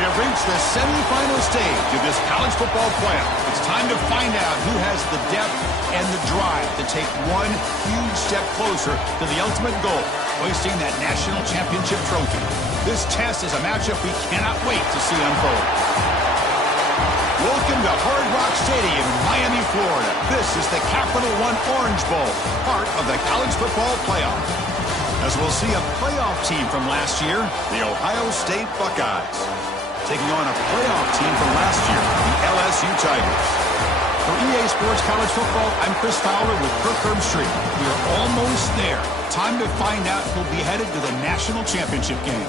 We have reached the semifinal stage of this college football playoff. It's time to find out who has the depth and the drive to take one huge step closer to the ultimate goal, hoisting that national championship trophy. This test is a matchup we cannot wait to see unfold. Welcome to Hard Rock Stadium in Miami, Florida. This is the Capital One Orange Bowl, part of the college football playoff. As we'll see a playoff team from last year, the Ohio State Buckeyes, taking on a playoff team from last year, the LSU Tigers. For EA Sports College Football, I'm Chris Fowler with Kirk Herbstreit. We are almost there. Time to find out who'll be headed to the national championship game.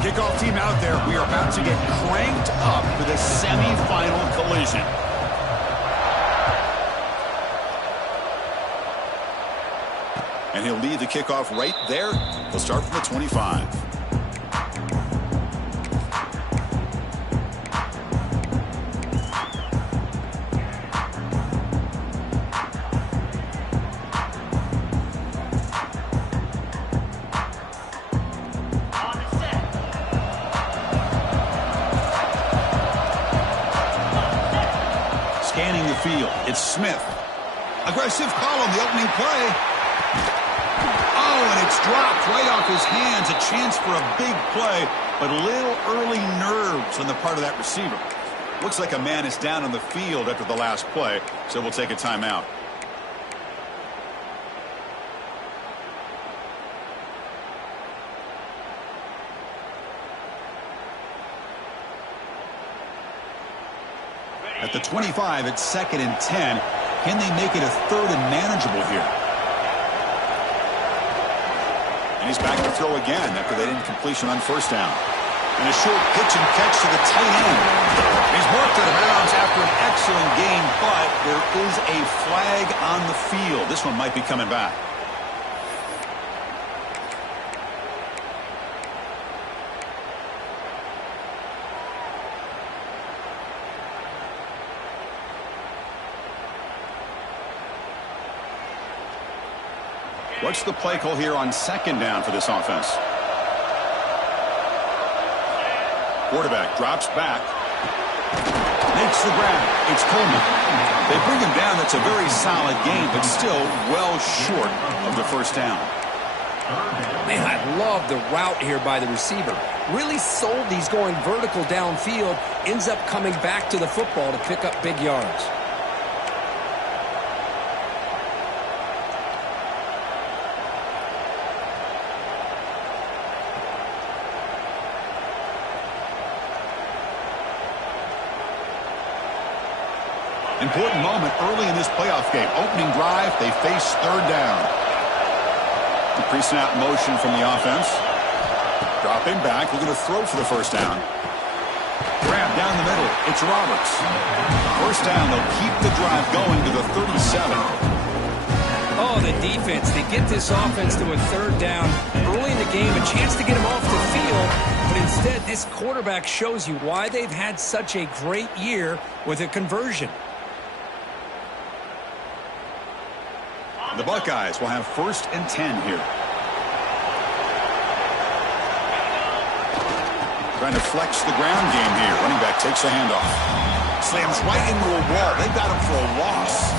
Kickoff team out there. We are about to get cranked up for the semifinal collision. And he'll lead the kickoff right there. He'll start from the 25. Scanning the field, it's Smith. Aggressive call on the opening play. Oh, and it's dropped right off his hands. A chance for a big play, but a little early nerves on the part of that receiver. Looks like a man is down on the field after the last play, so we'll take a timeout. At the 25, it's 2nd and 10. Can they make it a 3rd and manageable here? And he's back to throw again after that incompletion on 1st down. And a short pitch and catch to the tight end. He's marked out of bounds after an excellent game, but there is a flag on the field. This one might be coming back. What's the play call here on 2nd down for this offense? Quarterback drops back. Makes the grab. It's Coleman. They bring him down. That's a very solid game, but still well short of the 1st down. Man, I love the route here by the receiver. Really sold these going vertical downfield. Ends up coming back to the football to pick up big yards. Important moment early in this playoff game. Opening drive, they face 3rd down. Increasing out motion from the offense. Dropping back, looking to throw for the 1st down. Grab down the middle. It's Roberts. 1st down, they'll keep the drive going to the 37. Oh, the defense. They get this offense to a 3rd down early in the game. A chance to get him off the field. But instead, this quarterback shows you why they've had such a great year with a conversion. The Buckeyes will have 1st and 10 here. Trying to flex the ground game here. Running back takes the handoff. Slams right into a wall. They got him for a loss.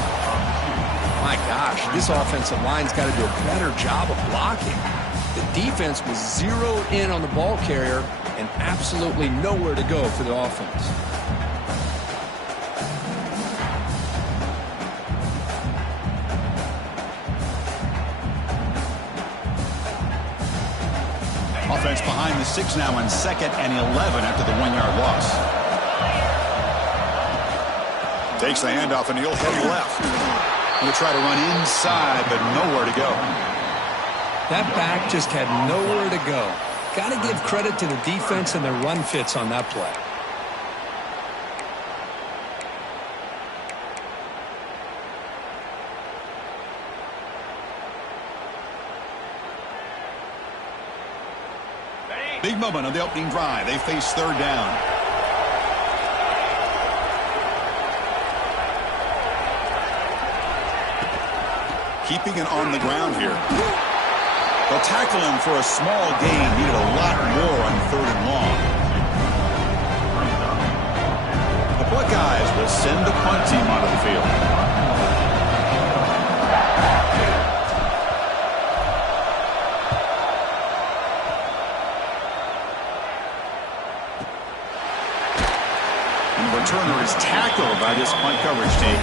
My gosh, this offensive line's got to do a better job of blocking. The defense was zeroed in on the ball carrier and absolutely nowhere to go for the offense. Offense behind the 6 now on 2nd and 11 after the 1-yard loss. Takes the handoff and he'll head left. He'll try to run inside, but nowhere to go. That back just had nowhere to go. Got to give credit to the defense and their run fits on that play. Ready? Big moment on the opening drive. They face third down. Keeping it on the ground here. They'll tackle him for a small gain. Needed a lot more on third and long. The Buckeyes will send the punt team onto the field. Returner is tackled by this punt coverage team.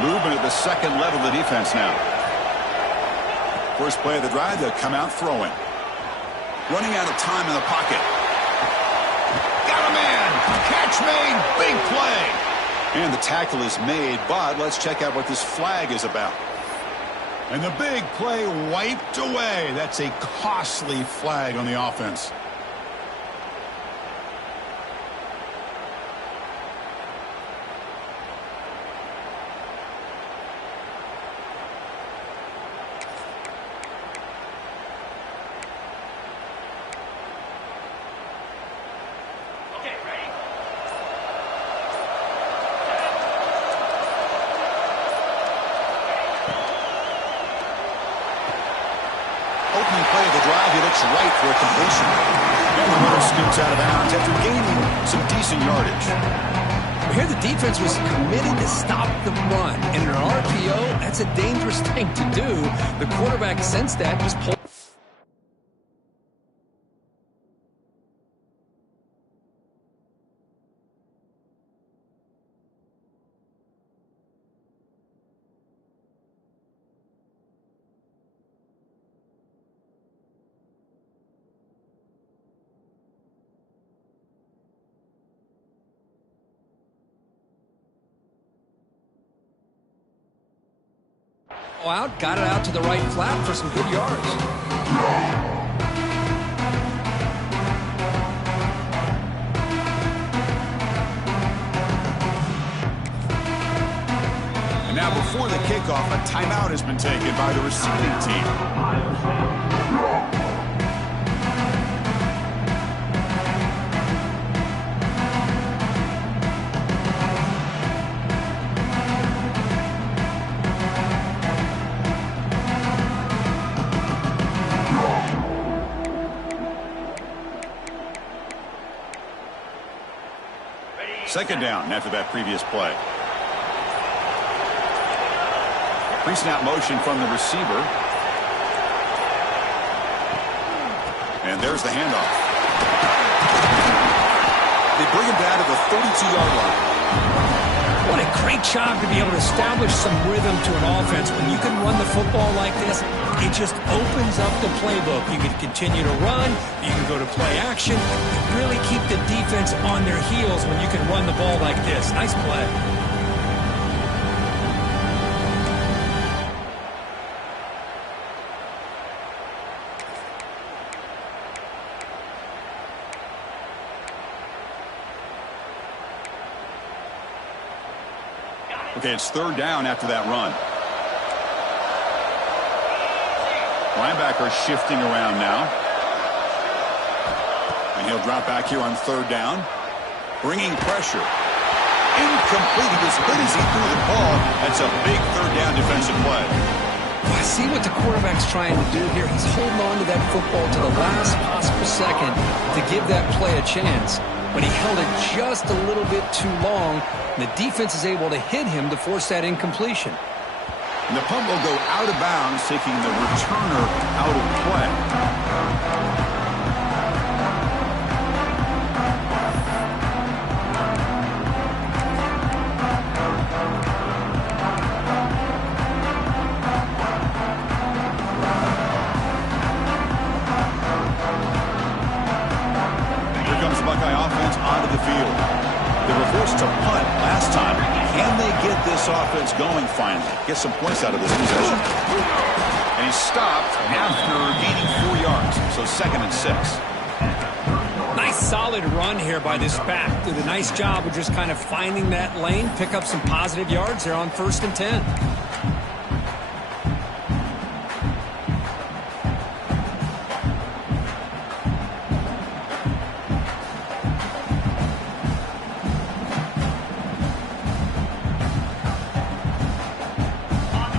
Movement at the second level of the defense now. First play of the drive, they'll come out throwing. Running out of time in the pocket. Got a man. Catch made. Big play. And the tackle is made, but let's check out what this flag is about. And the big play wiped away. That's a costly flag on the offense. Opening play of the drive, he looks right for a completion. And the runner scoots out of bounds after gaining some decent yardage. Here the defense was committed to stop the run. And in an RPO, that's a dangerous thing to do. The quarterback sensed that, just pulled. Out, got it out to the right flat for some good yards. And now before the kickoff, a timeout has been taken by the receiving team. Second down after that previous play. Pre-snap motion from the receiver. And there's the handoff. They bring him down to the 32-yard line. What a great job to be able to establish some rhythm to an offense. When you can run the football like this, it just opens up the playbook. You can continue to run. You can go to play action. You really keep the defense on their heels when you can run the ball like this. Nice play. Okay, it's third down after that run. Linebacker shifting around now. And he'll drop back here on third down. Bringing pressure. Incomplete. As good as he threw the ball, that's a big third down defensive play. I see what the quarterback's trying to do here. He's holding on to that football to the last possible second to give that play a chance. But he held it just a little bit too long. The defense is able to hit him to force that incompletion. And the punt will go out of bounds, taking the returner out of play. Here comes the Buckeye offense onto the field. They were forced to punt last time. Can they get this going finally. Get some points out of this possession. And he stopped after gaining 4 yards. So 2nd and 6. Nice solid run here by this back. Did a nice job of just kind of finding that lane, pick up some positive yards there on 1st and 10.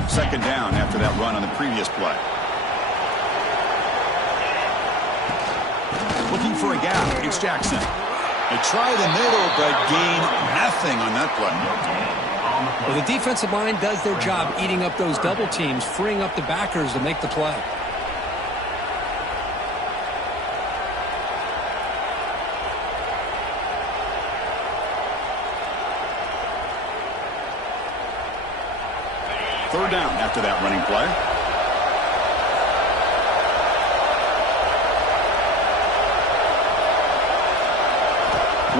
Second down after that run on the previous play. Looking for a gap. It's Jackson. They try the middle, but gain nothing on that play. Well, the defensive line does their job eating up those double teams, freeing up the backers to make the play. Third down after that running play.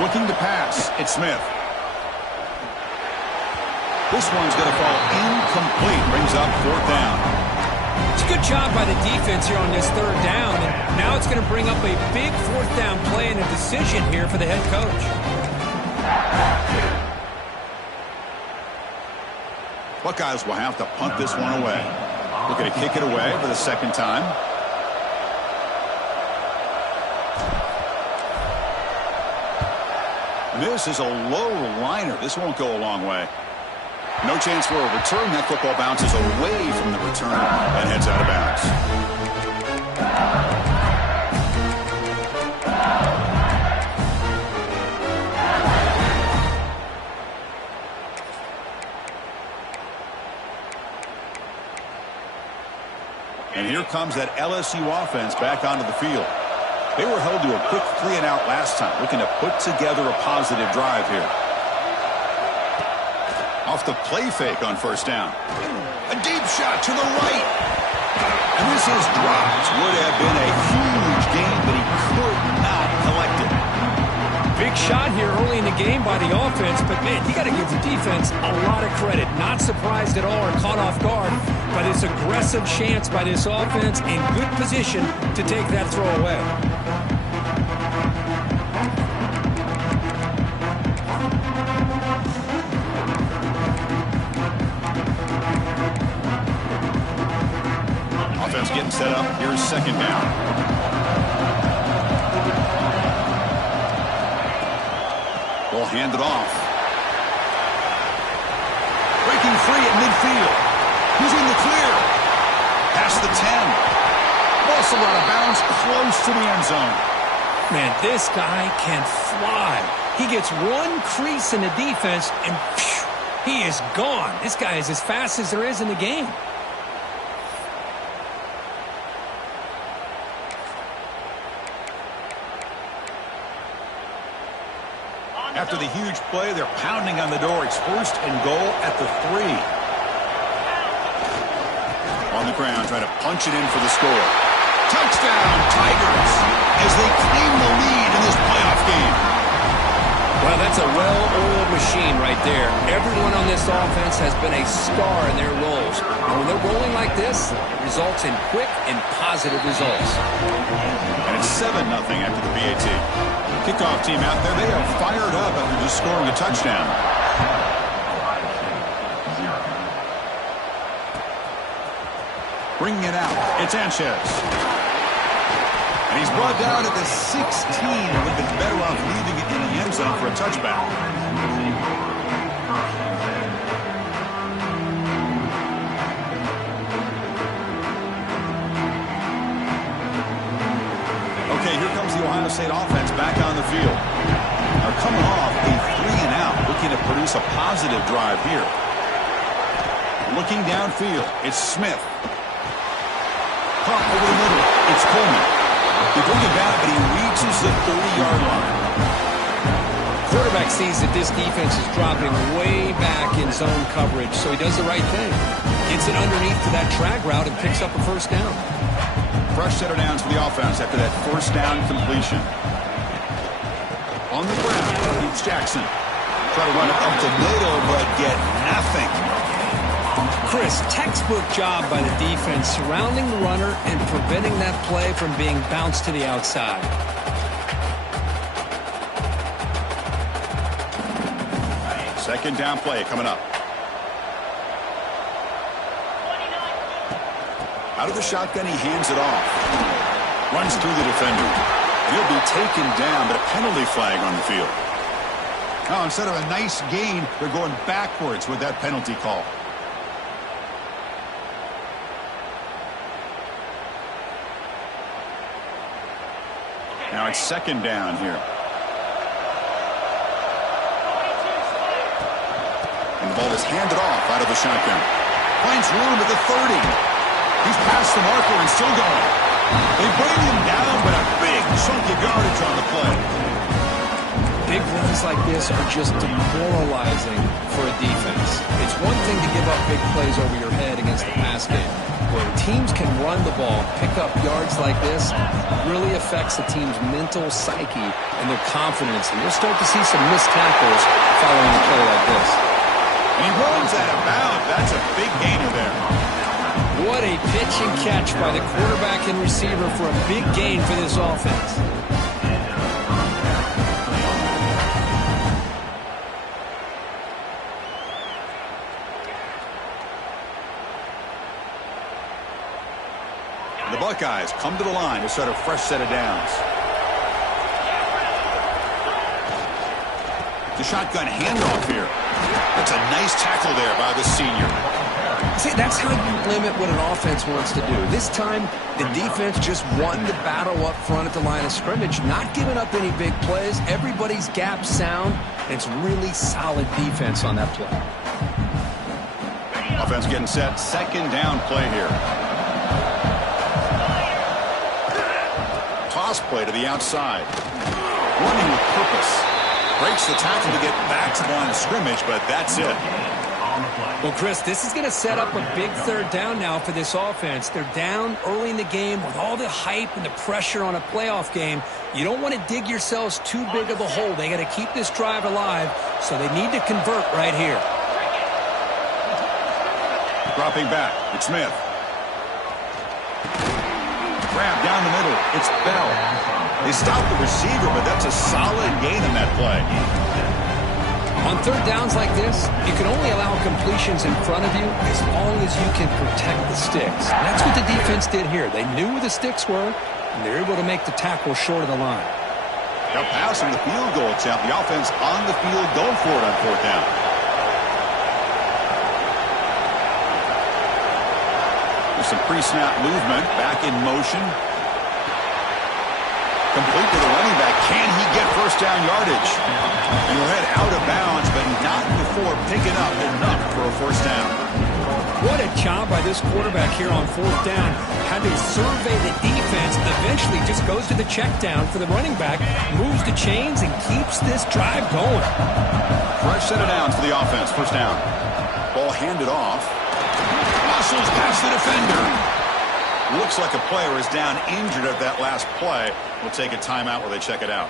Looking to pass. It's Smith. This one's going to fall incomplete. Brings up 4th down. It's a good job by the defense here on this 3rd down. And now it's going to bring up a big 4th down play and a decision here for the head coach. Buckeyes will have to punt this one away. Looking to kick it away for the 2nd time. This is a low liner. This won't go a long way. No chance for a return. That football bounces away from the return and heads out of bounds. And here comes that LSU offense back onto the field. They were held to a quick 3-and-out last time, looking to put together a positive drive here. Off the play fake on 1st down. A deep shot to the right. And this is dropped. Would have been a huge gain, but he could not collect it. Big shot here early in the game by the offense, but man, you got to give the defense a lot of credit. Not surprised at all or caught off guard by this aggressive chance by this offense in good position to take that throw away. Offense getting set up. Here's 2nd down. Will hand it off. Breaking free at midfield. He's in the clear. Past the 10. Ball's out of bounds, close to the end zone. Man, this guy can fly. He gets one crease in the defense, and phew, he is gone. This guy is as fast as there is in the game. After the huge play, they're pounding on the door. It's 1st and goal at the 3. On the ground, trying to punch it in for the score. Touchdown, Tigers, as they claim the lead in this playoff game. Well, that's a well-oiled machine right there. Everyone on this offense has been a star in their roles. And when they're rolling like this, it results in quick and positive results. And it's 7-0 after the PAT. Kickoff team out there, they are fired up after just scoring a touchdown. Bringing it out, it's Sanchez. And he's brought down at the 16. Would have been better off leaving it in the end zone for a touchback. Okay, here comes the Ohio State offense back on the field. Now coming off a 3-and-out, looking to produce a positive drive here. Looking downfield, it's Smith. Pop over the middle, it's Coleman. They bring it back, but he reaches the 30-yard line. Quarterback sees that this defense is dropping way back in zone coverage, so he does the right thing. Gets it underneath to that drag route and picks up a 1st down. Fresh set of downs for the offense after that 1st down completion. On the ground, it's Jackson. Try to run it up the middle, but get nothing. Chris, textbook job by the defense surrounding the runner and preventing that play from being bounced to the outside. Second down play coming up. Out of the shotgun, he hands it off. Runs through the defender. He'll be taken down, but a penalty flag on the field. Oh, instead of a nice gain, they're going backwards with that penalty call. Now it's second down here. And the ball is handed off out of the shotgun. Finds room at the 30. He's past the marker and still going. They bring him down, but a big chunk of yardage on the play. Big runs like this are just demoralizing for a defense. It's one thing to give up big plays over your head against the pass game. When teams can run the ball, pick up yards like this, really affects the team's mental psyche and their confidence. And you'll start to see some missed tackles following a play like this. And he runs out of bounds. That's a big gainer there. What a pitch and catch by the quarterback and receiver for a big gain for this offense. The Buckeyes come to the line to start a fresh set of downs. The shotgun handoff here. That's a nice tackle there by the senior. See, that's how you limit what an offense wants to do. This time, the defense just won the battle up front at the line of scrimmage, not giving up any big plays. Everybody's gap sound, and it's really solid defense on that play. Offense getting set. Second down play here. Toss play to the outside. Running with purpose. Breaks the tackle to get back to the line of scrimmage, but that's it. Well, Chris, this is going to set up a big third down now for this offense. They're down early in the game with all the hype and the pressure on a playoff game. You don't want to dig yourselves too big of a hole. They got to keep this drive alive, so they need to convert right here. Dropping back, it's Smith. Grab down the middle, it's Bell. They stop the receiver, but that's a solid gain in that play. On third downs like this, you can only allow completions in front of you as long as you can protect the sticks. And that's what the defense did here. They knew where the sticks were, and they're able to make the tackle short of the line. Now passing the field goal attempt. The offense on the field going for it on fourth down. There's some pre-snap movement. Back in motion. Complete to the running back. Can he get first down yardage? And he'll head out of bounds, but not before picking up enough for a first down. What a job by this quarterback here on fourth down. Had to survey the defense, eventually just goes to the check down for the running back, moves the chains, and keeps this drive going. Fresh set of downs for the offense. First down. Ball handed off. Muscles past the defender. Looks like a player is down injured at that last play. We'll take a timeout while they check it out.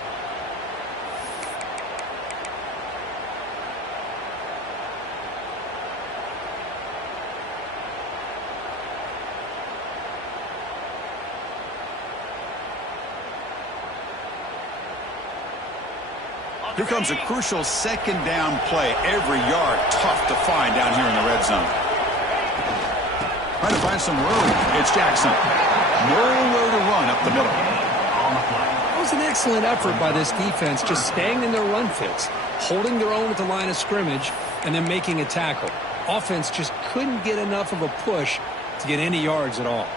Here comes a crucial second down play. Every yard tough to find down here in the red zone. Trying to find some room. It's Jackson. Nowhere to run up the middle. That was an excellent effort by this defense, just staying in their run fits, holding their own at the line of scrimmage, and then making a tackle. Offense just couldn't get enough of a push to get any yards at all.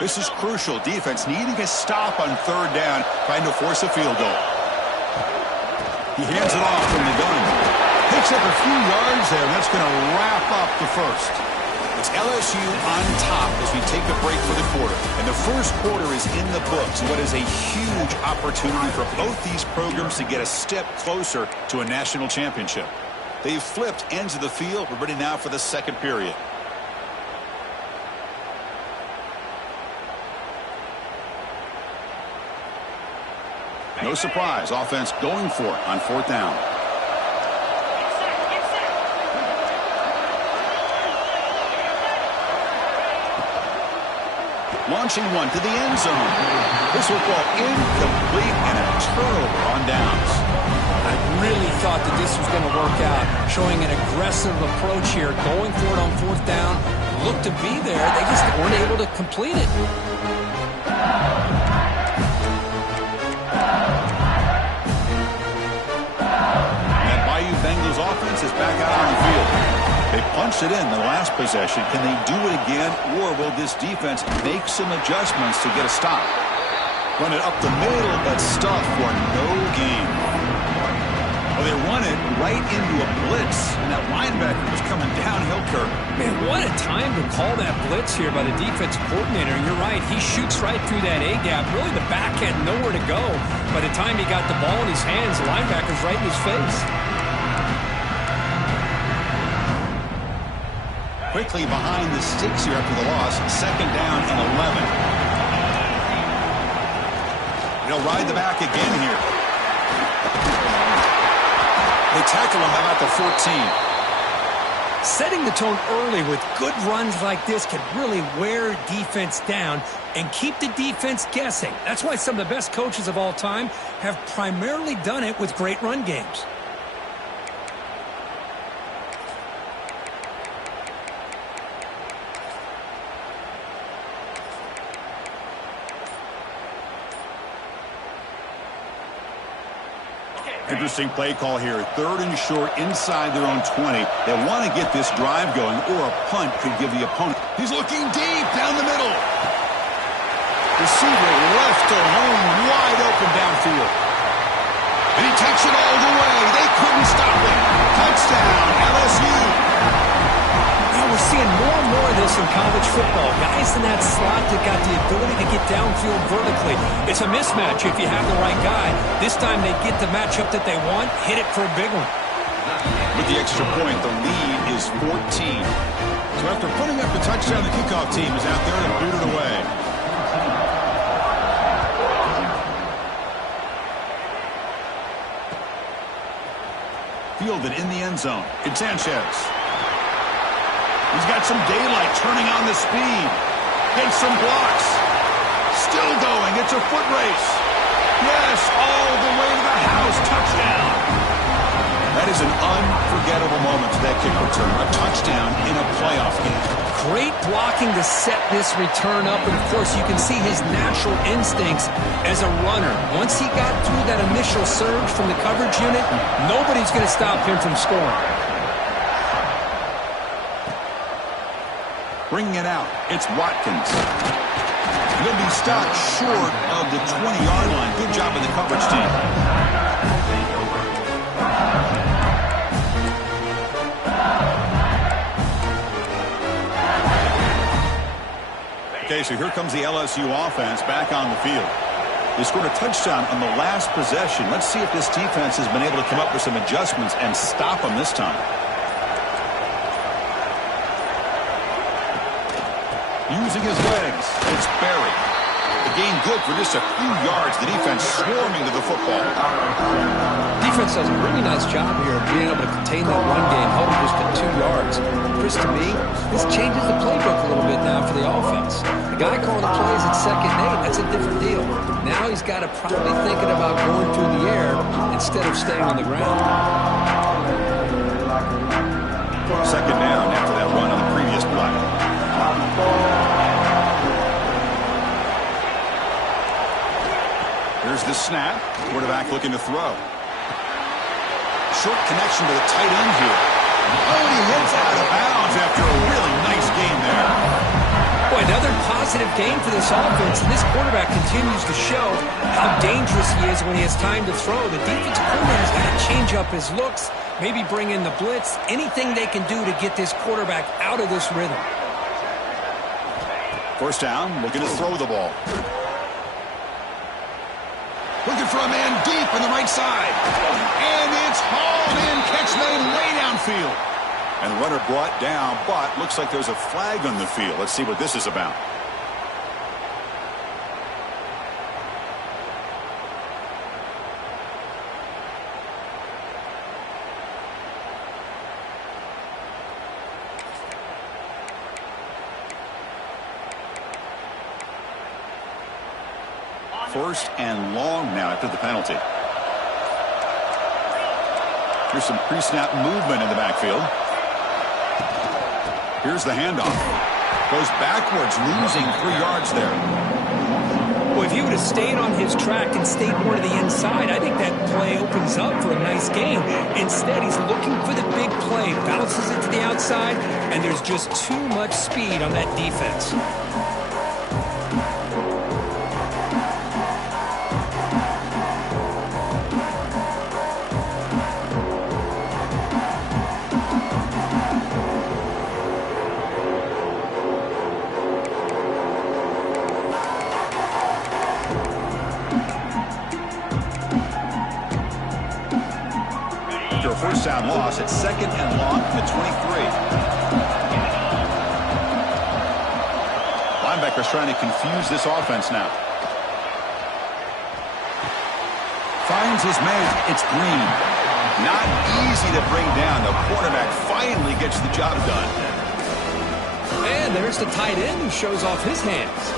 This is crucial. Defense needing a stop on third down, trying to force a field goal. He hands it off from the gun. Picks up a few yards there, and that's going to wrap up the first. It's LSU on top as we take a break for the quarter. And the first quarter is in the books. What is a huge opportunity for both these programs to get a step closer to a national championship. They've flipped ends of the field. We're ready now for the second period. No surprise, offense going for it on 4th down. Launching one to the end zone. This will fall incomplete and a turnover on downs. I really thought that this was going to work out, showing an aggressive approach here, going for it on 4th down. Looked to be there. They just weren't able to complete it. That Bayou Bengals offense is back out on the field. They punched it in the last possession. Can they do it again, or will this defense make some adjustments to get a stop? Run it up the middle, but stuff for no gain. Well, they run it right into a blitz, and that linebacker was coming downhill, Kirk. Man, what a time to call that blitz here by the defensive coordinator. You're right. He shoots right through that A-gap. Really, the back had nowhere to go. By the time he got the ball in his hands, the linebacker's right in his face. Quickly behind the sticks here after the loss. 2nd down and 11. He'll ride the back again here. They tackle him about the 14. Setting the tone early with good runs like this can really wear defense down and keep the defense guessing. That's why some of the best coaches of all time have primarily done it with great run games. Interesting play call here. 3rd and short inside their own 20. They want to get this drive going, or a punt could give the opponent. He's looking deep down the middle. Receiver left alone, wide open downfield. And he takes it all the way. They couldn't stop him. Touchdown, LSU. Now we're seeing more and more of this in college football. Guys in that slot that got the ability to get downfield vertically. It's a mismatch if you have the right guy. This time they get the matchup that they want, hit it for a big one. With the extra point, the lead is 14. So after putting up the touchdown, the kickoff team is out there to boot it away. Fielded in the end zone. It's Sanchez. He's got some daylight, turning on the speed. Gets some blocks. Still going. It's a foot race. Yes, all the way to the house. Touchdown. That is an unforgettable moment to that kick return. A touchdown in a playoff game. Great blocking to set this return up. And, of course, you can see his natural instincts as a runner. Once he got through that initial surge from the coverage unit, nobody's going to stop him from scoring. Bringing it out, it's Watkins. He'll be stopped short of the 20-yard line. Good job of the coverage team. Okay, so here comes the LSU offense back on the field. They scored a touchdown on the last possession. Let's see if this defense has been able to come up with some adjustments and stop them this time. Using his legs, it's Barry. The game good for just a few yards. The defense swarming to the football. Defense does a really nice job here of being able to contain that run game, holding just to 2 yards. Chris, to me, this changes the playbook a little bit now for the offense. The guy calling the plays at 2nd and 8, that's a different deal. Now he's got to probably thinking about going through the air instead of staying on the ground. 2nd down after that run on the previous play. Here's the snap. Quarterback looking to throw. Short connection to the tight end here. Oh, and he hits out of bounds after a really nice game there. Boy, another positive game for this offense, and this quarterback continues to show how dangerous he is when he has time to throw. The defensive coordinator's got to change up his looks, maybe bring in the blitz, anything they can do to get this quarterback out of this rhythm. 1st down, looking to throw the ball. Looking for a man deep on the right side. And it's hauled in, catch made way downfield. And the runner brought down, but looks like there's a flag on the field. Let's see what this is about. first and long now after the penalty. Here's some pre-snap movement in the backfield. Here's the handoff. Goes backwards, losing 3 yards there. Well, if he would have stayed on his track and stayed more to the inside, I think that play opens up for a nice game. Instead, he's looking for the big play, bounces it to the outside, and there's just too much speed on that defense. First down loss at 2nd and long from the 23. Linebackers trying to confuse this offense now. Finds his man. It's Green. Not easy to bring down. The quarterback finally gets the job done. And there's the tight end who shows off his hands.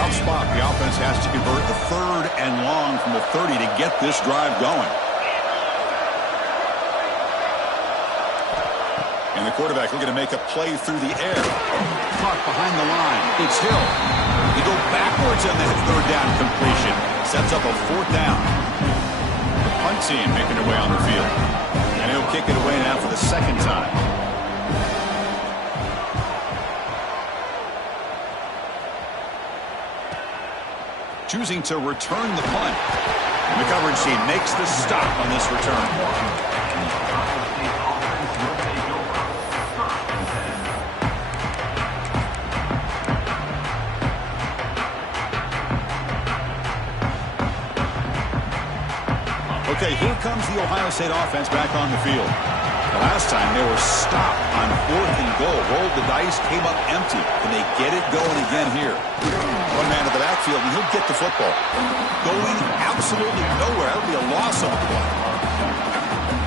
Tough spot. The offense has to convert the 3rd and long from the 30 to get this drive going. And the quarterback looking to make a play through the air. Caught behind the line. It's Hill. They go backwards on that 3rd down completion. Sets up a 4th down. The punt team making their way on the field. And he'll kick it away now for the 2nd time. Choosing to return the punt. The coverage team makes the stop on this return. Okay, here comes the Ohio State offense back on the field. The last time they were stopped on 4th and goal. Rolled the dice, came up empty. Can they get it going again here? One man at the backfield, and he'll get the football. Going absolutely nowhere. That'll be a loss on the play.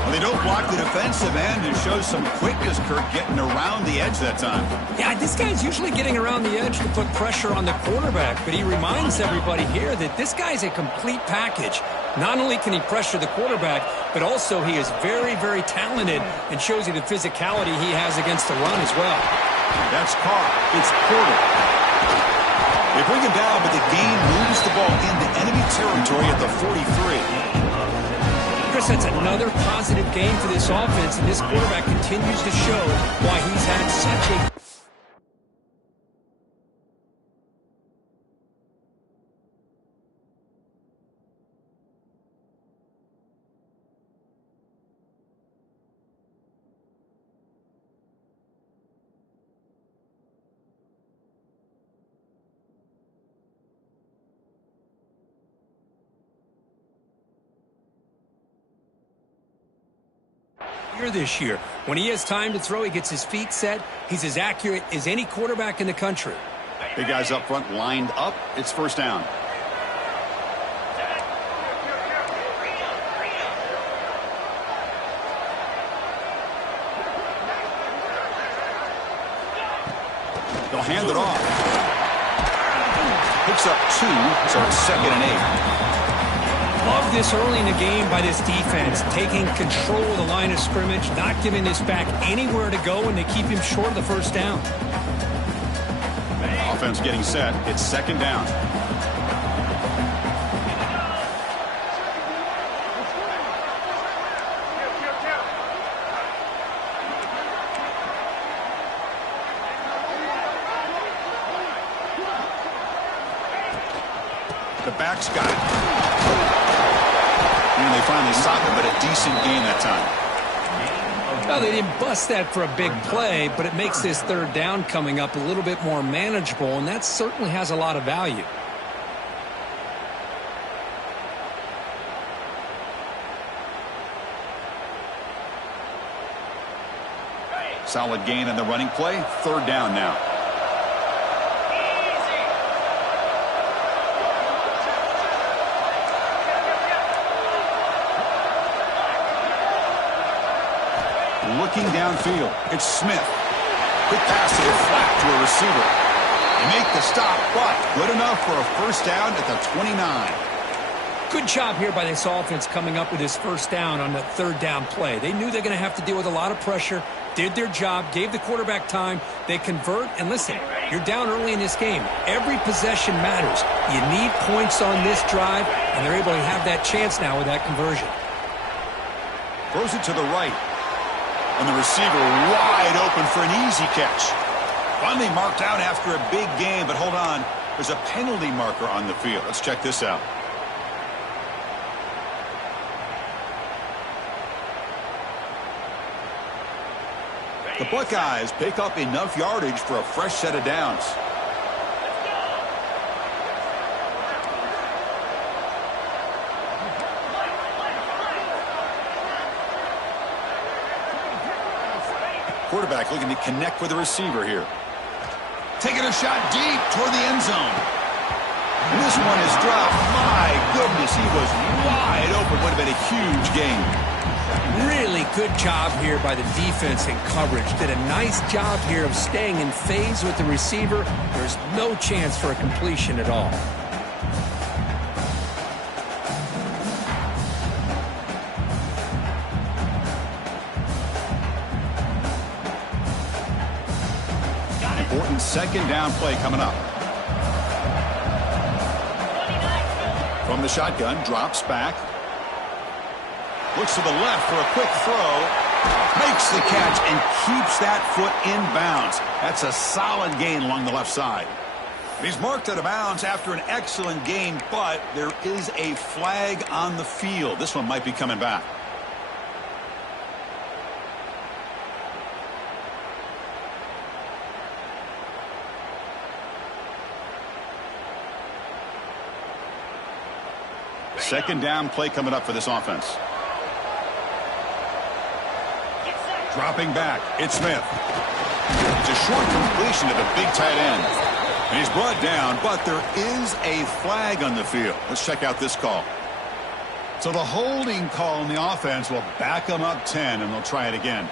Well, they don't block the defensive end and shows some quickness, Kirk, getting around the edge that time. Yeah, this guy's usually getting around the edge to put pressure on the quarterback, but he reminds everybody here that this guy's a complete package. Not only can he pressure the quarterback, but also he is very, very talented and shows you the physicality he has against the run as well. That's Carr. It's Porter. They bring him down, but the game moves the ball into enemy territory at the 43. Chris, that's another positive game for this offense, and this quarterback continues to show why he's had such a... this year. When he has time to throw, he gets his feet set. He's as accurate as any quarterback in the country. Big guys up front lined up. It's 1st down. They'll hand it off. Picks up 2, so it's 2nd and 8. Love this early in the game by this defense, taking control of the line of scrimmage, not giving this back anywhere to go, and they keep him short of the 1st down. Offense getting set. It's 2nd down. The back's got it. And they finally stopped him, but a decent gain that time. Well, they didn't bust that for a big play, but it makes this 3rd down coming up a little bit more manageable, and that certainly has a lot of value. Solid gain on the running play. 3rd down now. Looking downfield, it's Smith. Quick pass to the flat to a receiver. They make the stop, but good enough for a first down at the 29. Good job here by this offense coming up with this first down on the third down play. They knew they're going to have to deal with a lot of pressure, did their job, gave the quarterback time. They convert, and listen, you're down early in this game. Every possession matters. You need points on this drive, and they're able to have that chance now with that conversion. Throws it to the right. And the receiver wide open for an easy catch. Finally marked out after a big game, but hold on. There's a penalty marker on the field. Let's check this out. The Buckeyes pick up enough yardage for a fresh set of downs. Quarterback looking to connect with the receiver here. Taking a shot deep toward the end zone. And this one is dropped. My goodness, he was wide open. Would have been a huge game. Really good job here by the defense in coverage. Did a nice job here of staying in phase with the receiver. There's no chance for a completion at all. Important second down play coming up. From the shotgun, drops back. Looks to the left for a quick throw. Makes the catch and keeps that foot in bounds. That's a solid gain along the left side. He's marked out of bounds after an excellent game, but there is a flag on the field. This one might be coming back. Second down play coming up for this offense. Dropping back, it's Smith. It's a short completion to the big tight end. And he's brought down, but there is a flag on the field. Let's check out this call. So the holding call on the offense will back them up 10, and they'll try it again.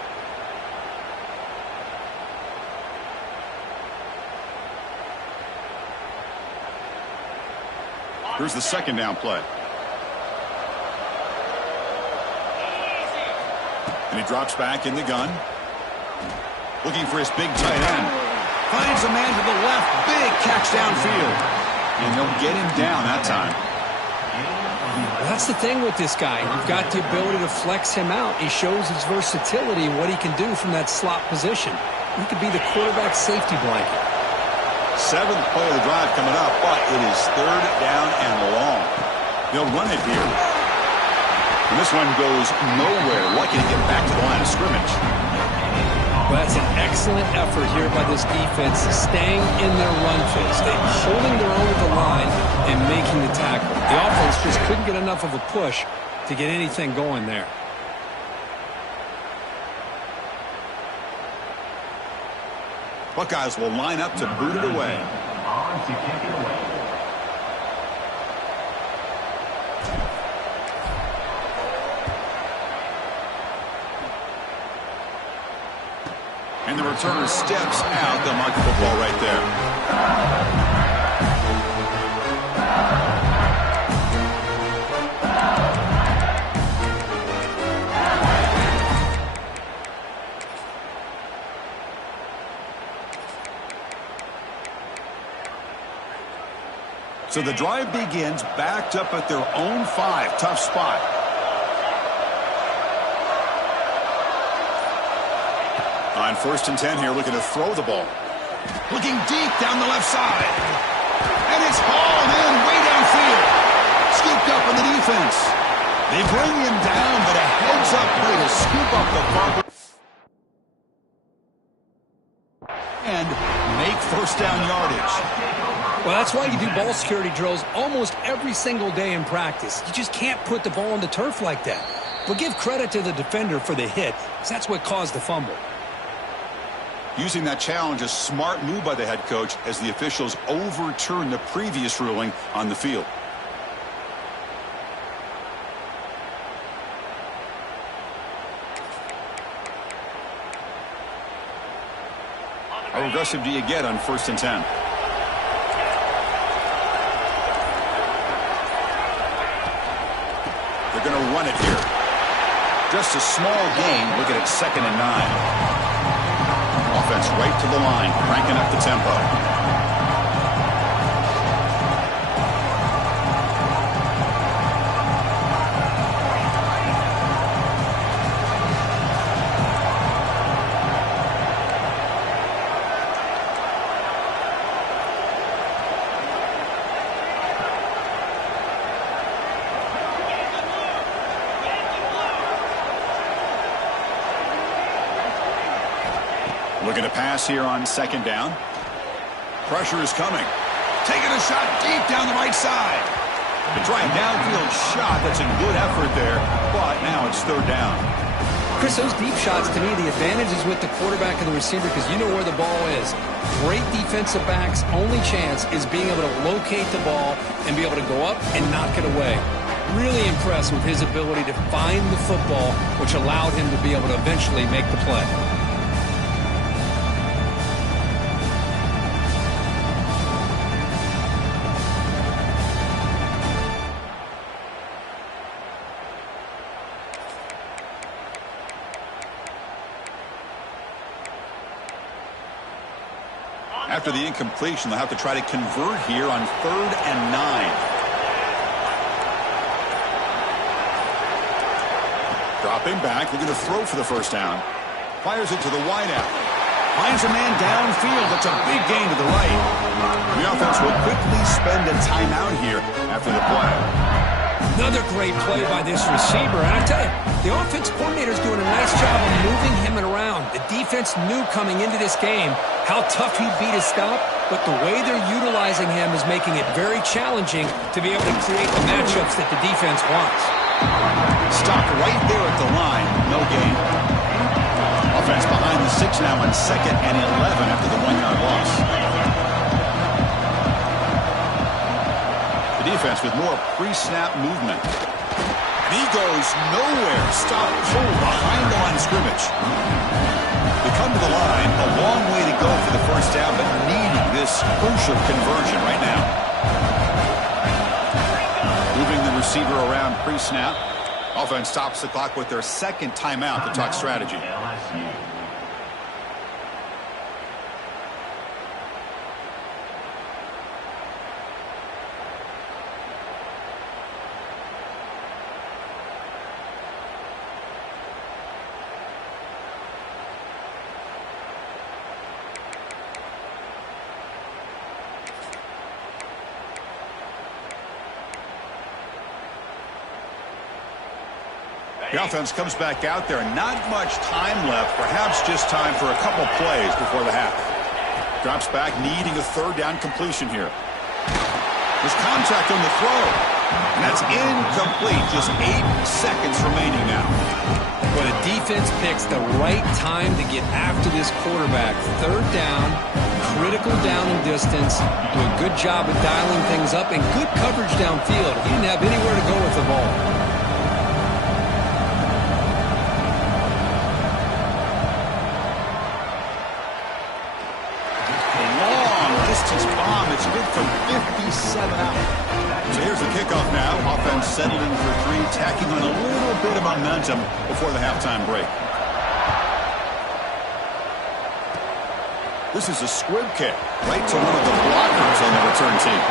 Here's the second down play. And he drops back in the gun. Looking for his big tight end. Finds a man to the left. Big catch downfield. And they'll get him down that time. Well, that's the thing with this guy. You've got the ability to flex him out. He shows his versatility and what he can do from that slot position. He could be the quarterback safety blanket. Seventh play of the drive coming up, but it is third down and long. They'll run it here. And this one goes nowhere. Lucky to get back to the line of scrimmage. Well, that's an excellent effort here by this defense, staying in their run phase. They're holding their own at the line and making the tackle. The offense just couldn't get enough of a push to get anything going there. Buckeyes will line up to boot it away. And the returner steps out. They'll mark the football right there. So the drive begins backed up at their own 5. Tough spot. On 1st and 10 here, looking to throw the ball. Looking deep down the left side. And it's hauled in way downfield. Scooped up in the defense. They bring him down, but a heads-up play to scoop up the fumble. And make first down yardage. Well, that's why you do ball security drills almost every single day in practice. You just can't put the ball on the turf like that. But give credit to the defender for the hit, because that's what caused the fumble. Using that challenge, a smart move by the head coach as the officials overturn the previous ruling on the field. How aggressive do you get on 1st and 10? They're going to run it here. Just a small gain. Looking at 2nd and 9. Offense right to the line, cranking up the tempo. Looking to pass here on 2nd down. Pressure is coming. Taking a shot deep down the right side. To try a downfield shot. That's a good effort there, but now it's 3rd down. Chris, those deep shots, to me, the advantage is with the quarterback and the receiver because you know where the ball is. Great defensive backs' only chance is being able to locate the ball and be able to go up and knock it away. Really impressed with his ability to find the football, which allowed him to be able to eventually make the play. After the incompletion, they'll have to try to convert here on 3rd and 9. Dropping back, looking to throw for the 1st down. Fires it to the wideout. Finds a man downfield. That's a big gain to the right. The offense will quickly spend a timeout here after the play. Another great play by this receiver. And I tell you, the offense coordinator is doing a nice job of moving him around. The defense knew coming into this game how tough he'd be to stop, but the way they're utilizing him is making it very challenging to be able to create the matchups that the defense wants. Stopped right there at the line. No gain. Offense behind the 6 now on 2nd and 11 after the 1-yard loss. The defense with more pre-snap movement. And he goes nowhere. Stopped cold behind the line of scrimmage. They come to the line, a long way to go for the 1st down, but needing this crucial conversion right now. Moving the receiver around pre-snap. Offense stops the clock with their 2nd timeout to talk strategy. The offense comes back out there. Not much time left. Perhaps just time for a couple plays before the half. Drops back, needing a 3rd down completion here. There's contact on the throw. And that's incomplete. Just 8 seconds remaining now. But the defense picks the right time to get after this quarterback. 3rd down, critical down and distance. Do a good job of dialing things up and good coverage downfield. He didn't have anywhere to go with the ball. Bomb. It's good for 57 out. So here's the kickoff now. Offense settling for 3, tacking on a little bit of momentum before the halftime break. This is a squib kick right to one of the blockers on the return team.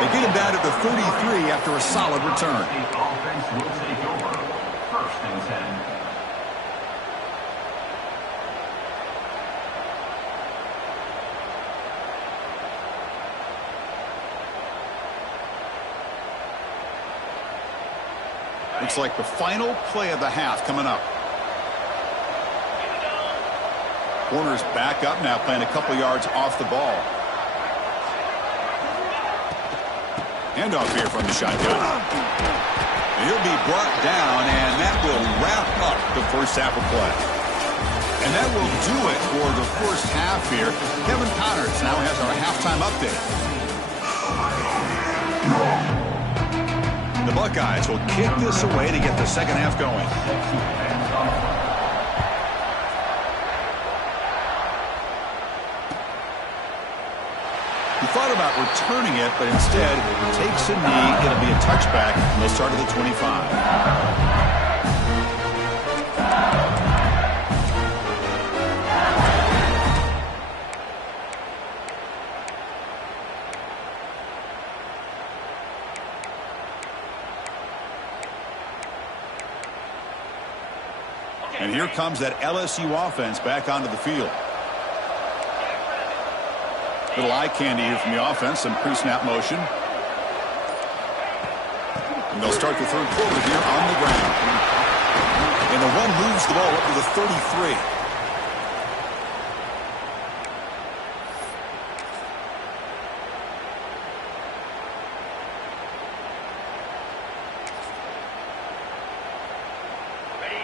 They get him down at the 33 after a solid return. The offense will take over. 1st and 10. Looks like the final play of the half coming up. Corner's back up now, playing a couple yards off the ball. Handoff here from the shotgun. He'll be brought down, and that will wrap up the 1st half of play. And that will do it for the 1st half here. Kevin Connors now has our halftime update. The Buckeyes will kick this away to get the 2nd half going. He thought about returning it, but instead takes a knee. It'll be a touchback, and they'll start at the 25. And here comes that LSU offense back onto the field. Little eye candy here from the offense, some pre-snap motion. And they'll start the third quarter here on the ground. And the one moves the ball up to the 33.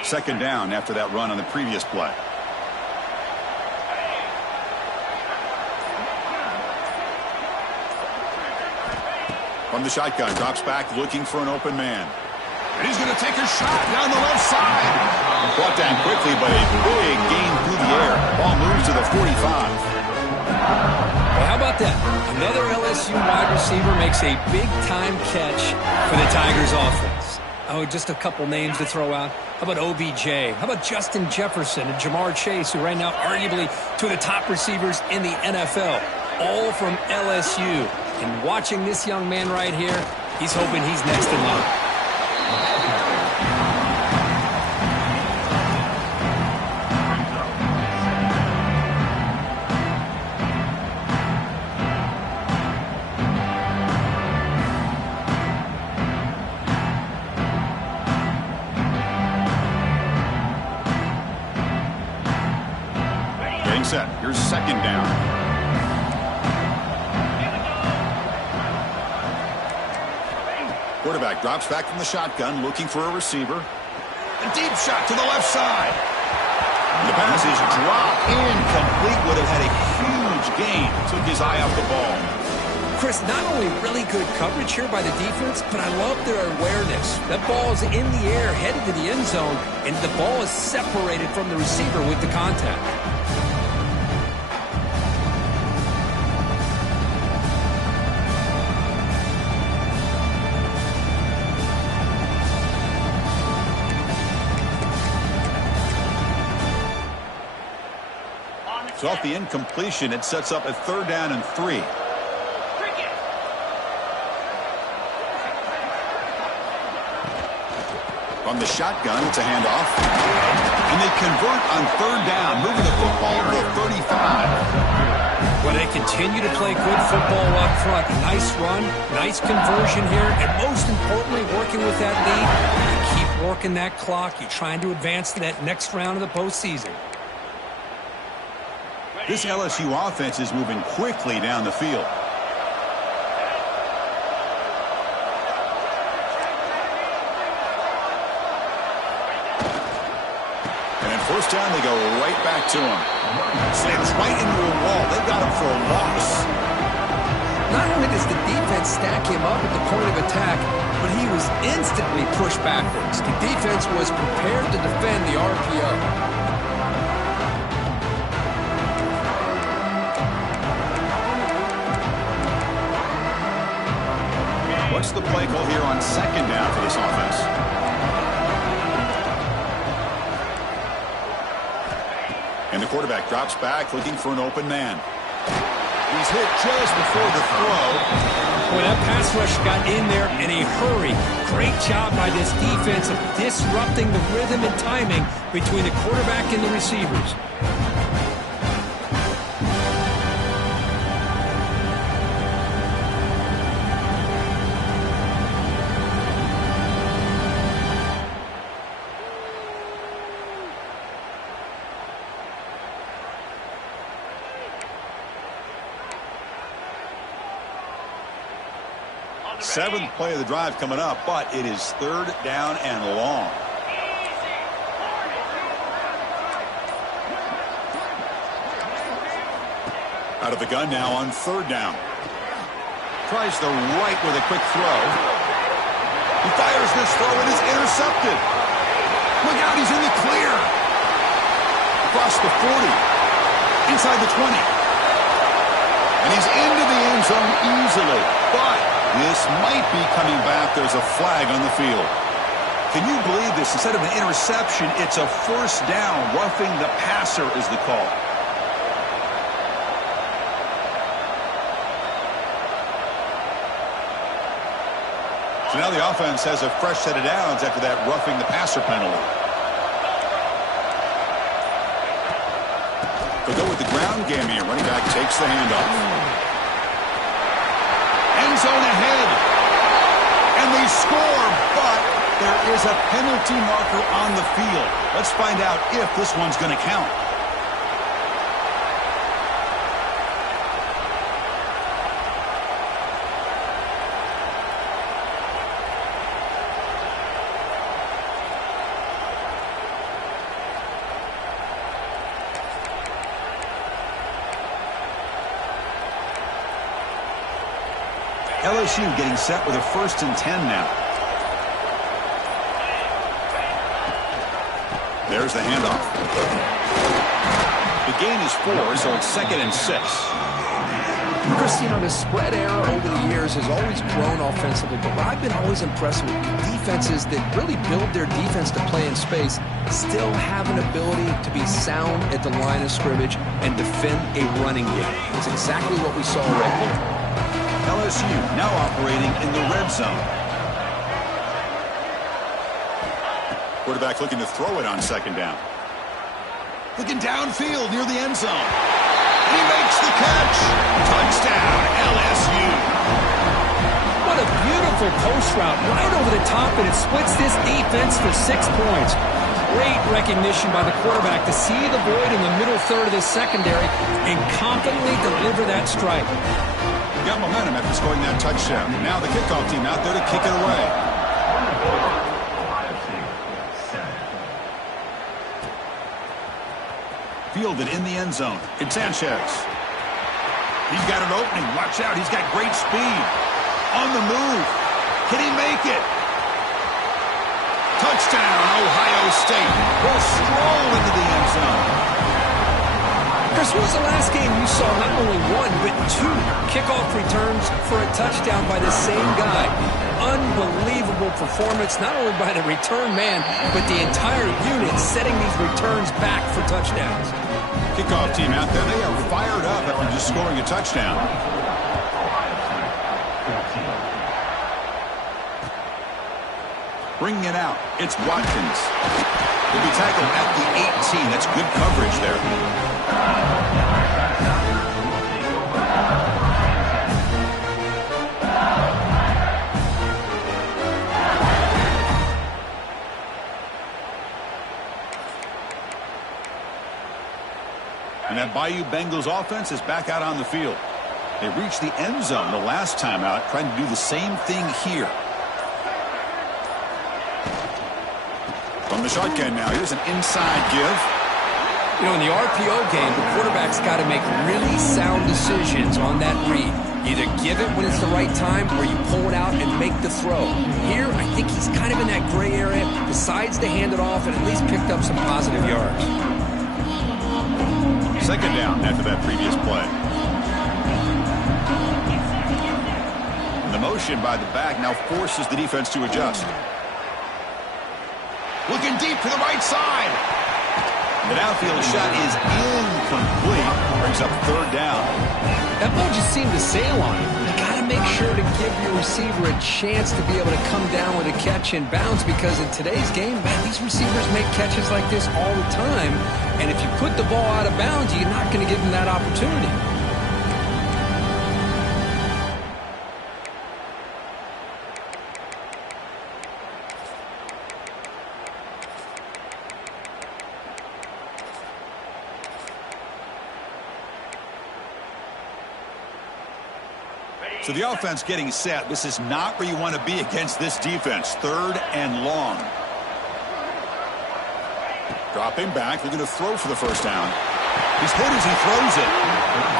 Second down after that run on the previous play. From the shotgun, drops back looking for an open man. And he's going to take a shot down the left side. Brought down quickly, but a big gain through the air. Ball moves to the 45. Well, how about that? Another LSU wide receiver makes a big-time catch for the Tigers offense. Oh, just a couple names to throw out. How about OBJ? How about Justin Jefferson and Jamar Chase, who right now arguably two of the top receivers in the NFL, all from LSU. And watching this young man right here, he's hoping he's next in line. Set. Here's second down. Quarterback drops back from the shotgun, looking for a receiver. A deep shot to the left side. The pass is dropped incomplete. Would have had a huge gain. Took his eye off the ball. Chris, not only really good coverage here by the defense, but I love their awareness. That ball is in the air, headed to the end zone, and the ball is separated from the receiver with the contact. So off the incompletion, it sets up a third down and 3. From the shotgun, it's a handoff. And they convert on third down, moving the football to the 35. Well, they continue to play good football up front. Nice run, nice conversion here, and most importantly, working with that lead, you keep working that clock. You're trying to advance to that next round of the postseason. This LSU offense is moving quickly down the field. And in first down, they go right back to him. Slams right into a wall. They got him for a loss. Not only does the defense stack him up at the point of attack, but he was instantly pushed backwards. The defense was prepared to defend the RPO. What's the play call here on second down for this offense? And the quarterback drops back looking for an open man. He's hit just before the throw. Boy, that pass rush got in there in a hurry. Great job by this defense of disrupting the rhythm and timing between the quarterback and the receivers. Seventh play of the drive coming up, but it is third down and long. Out of the gun now on third down. Tries the right with a quick throw. He fires this throw and is intercepted. Look out, he's in the clear. Across the 40. Inside the 20. And he's into the end end zone easily. But this might be coming back. There's a flag on the field. Can you believe this? Instead of an interception, it's a first down. Roughing the passer is the call. So now the offense has a fresh set of downs after that roughing the passer penalty. They'll go with the ground game here. Running back takes the handoff. End zone ahead. And they score, but there is a penalty marker on the field. Let's find out if this one's going to count. LSU getting set with a 1st and 10 now. There's the handoff. The gain is 4, so it's 2nd and 6. Chris, you know, the spread era over the years has always grown offensively, but what I've been always impressed with defenses that really build their defense to play in space still have an ability to be sound at the line of scrimmage and defend a running game. It's exactly what we saw right there. LSU now operating in the red zone. Quarterback looking to throw it on 2nd down. Looking downfield near the end zone. He makes the catch. Touchdown, LSU. What a beautiful post route right over the top, and it splits this defense for 6 points. Great recognition by the quarterback to see the void in the middle third of the secondary and confidently deliver that strike. Got momentum after scoring that touchdown. Now the kickoff team out there to kick it away. Fielded in the end zone. It's Sanchez. He's got an opening. Watch out. He's got great speed. On the move. Can he make it? Touchdown, Ohio State. Will stroll into the end zone. Chris, when was the last game you saw not only 1, but 2 kickoff returns for a touchdown by the same guy? Unbelievable performance, not only by the return man, but the entire unit setting these returns back for touchdowns. Kickoff team out there, they are fired up after just scoring a touchdown. Bringing it out, it's Watkins. He'll be tackled at the 18. That's good coverage there. And that Bayou Bengals offense is back out on the field. They reached the end zone the last time out, trying to do the same thing here. From the shotgun now, here's an inside give. You know, in the RPO game, the quarterback's got to make really sound decisions on that read. Either give it when it's the right time or you pull it out and make the throw. Here, I think he's kind of in that gray area, decides to hand it off and at least picked up some positive yards. 2nd down after that previous play. The motion by the back now forces the defense to adjust. Looking deep to the right side. The downfield shot is incomplete. Brings up 3rd down. That ball just seemed to sail on him. You got to make sure to give your receiver a chance to be able to come down with a catch and bounce, because in today's game, man, these receivers make catches like this all the time. And if you put the ball out of bounds, you're not going to give them that opportunity. So the offense getting set. This is not where you want to be against this defense. 3rd and long. Dropping back. They're going to throw for the 1st down. He's hit as he throws it.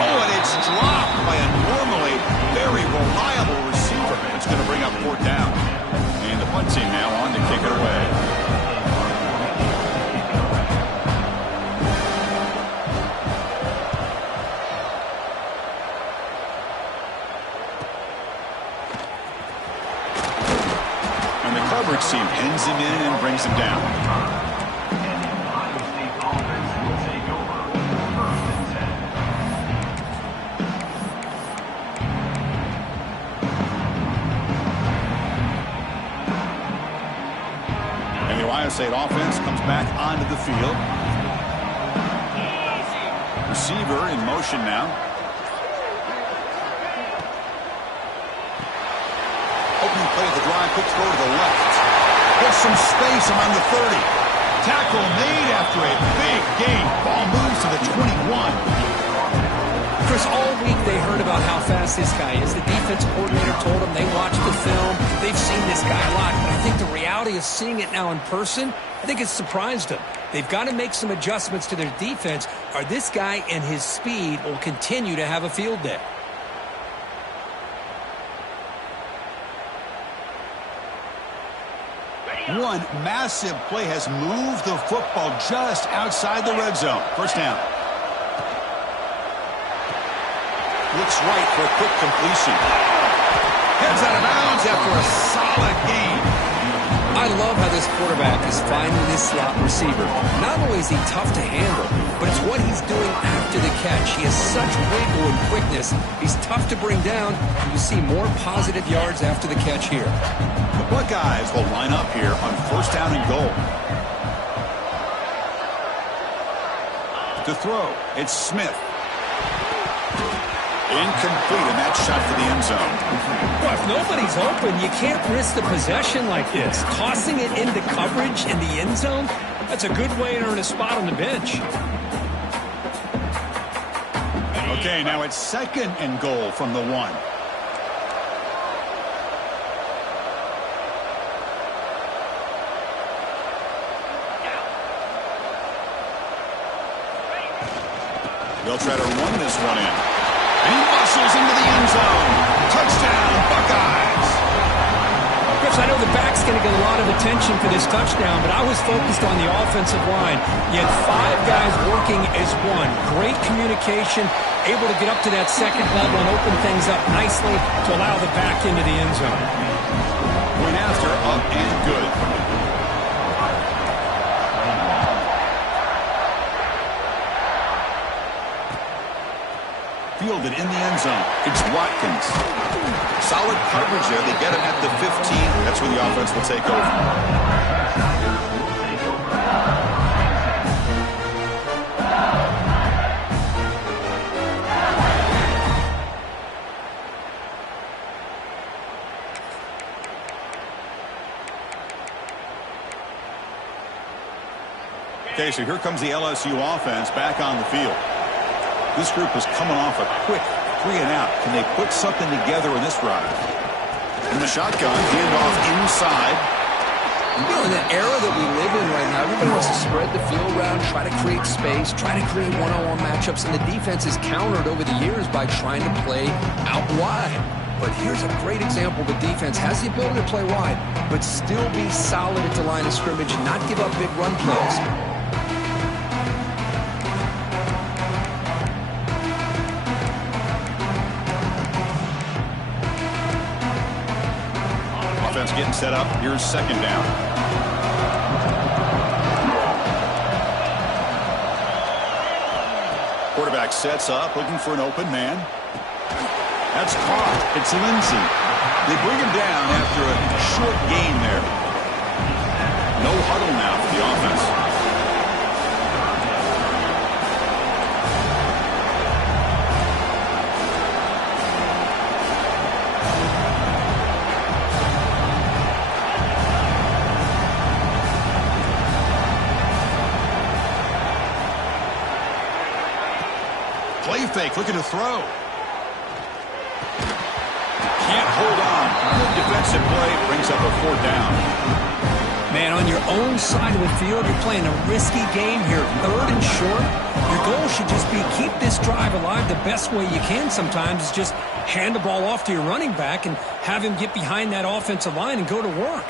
Oh, and it's dropped by a normally very reliable receiver. It's going to bring up 4th down. And the punt team now on to kick it away. coverage team pins him in and brings him down. And the Ohio State offense will take over. First and 10. And the Ohio State offense comes back onto the field. Receiver in motion now. Opening play of the drive, quick throw to the left. Gets some space around the 30. Tackle made after a big gain. Ball moves to the 21. Chris, all week they heard about how fast this guy is. The defense coordinator told them they watched the film. They've seen this guy a lot. But I think the reality of seeing it now in person, I think it's surprised them. They've got to make some adjustments to their defense, or this guy and his speed will continue to have a field day. One massive play has moved the football just outside the red zone. First down. Looks right for a quick completion. Heads out of bounds after a solid gain. I love how this quarterback is finding this slot receiver. Not only is he tough to handle, but it's what he's doing after the catch. He has such wiggle and quickness. He's tough to bring down. You see more positive yards after the catch here. The Buckeyes will line up here on first down and goal. To throw, it's Smith. Incomplete, and that shot for the end zone. Well, if nobody's open, you can't risk the possession like this. Tossing it into coverage in the end zone, that's a good way to earn a spot on the bench. Okay, now it's second and goal from the 1. They'll try to run this one in. And he muscles into the end zone. Touchdown, Buckeyes. Chris, I know the back's going to get a lot of attention for this touchdown, but I was focused on the offensive line. You had 5 guys working as one. Great communication, able to get up to that second level and open things up nicely to allow the back into the end zone. Point after, up and good. Fielded in the end zone. It's Watkins. Solid coverage there. They get him at the 15. That's where the offense will take over. Okay, so here comes the LSU offense back on the field. This group is coming off a quick 3 and out. Can they put something together in this drive? In the shotgun, handoff inside. You know, in the era that we live in right now, everybody wants to spread the field around, try to create space, try to create one-on-one matchups, and the defense is countered over the years by trying to play out wide. But here's a great example. The defense has the ability to play wide, but still be solid at the line of scrimmage and not give up big run plays. Getting set up. Here's second down. Quarterback sets up, looking for an open man. That's caught. It's Lindsey. They bring him down after a short gain there. No huddle now for the offense. Play fake, looking to throw. Can't hold on. Good defensive play, brings up a 4th down. Man, on your own side of the field, you're playing a risky game here. 3rd and short. Your goal should just be keep this drive alive the best way you can sometimes is just hand the ball off to your running back and have him get behind that offensive line and go to work.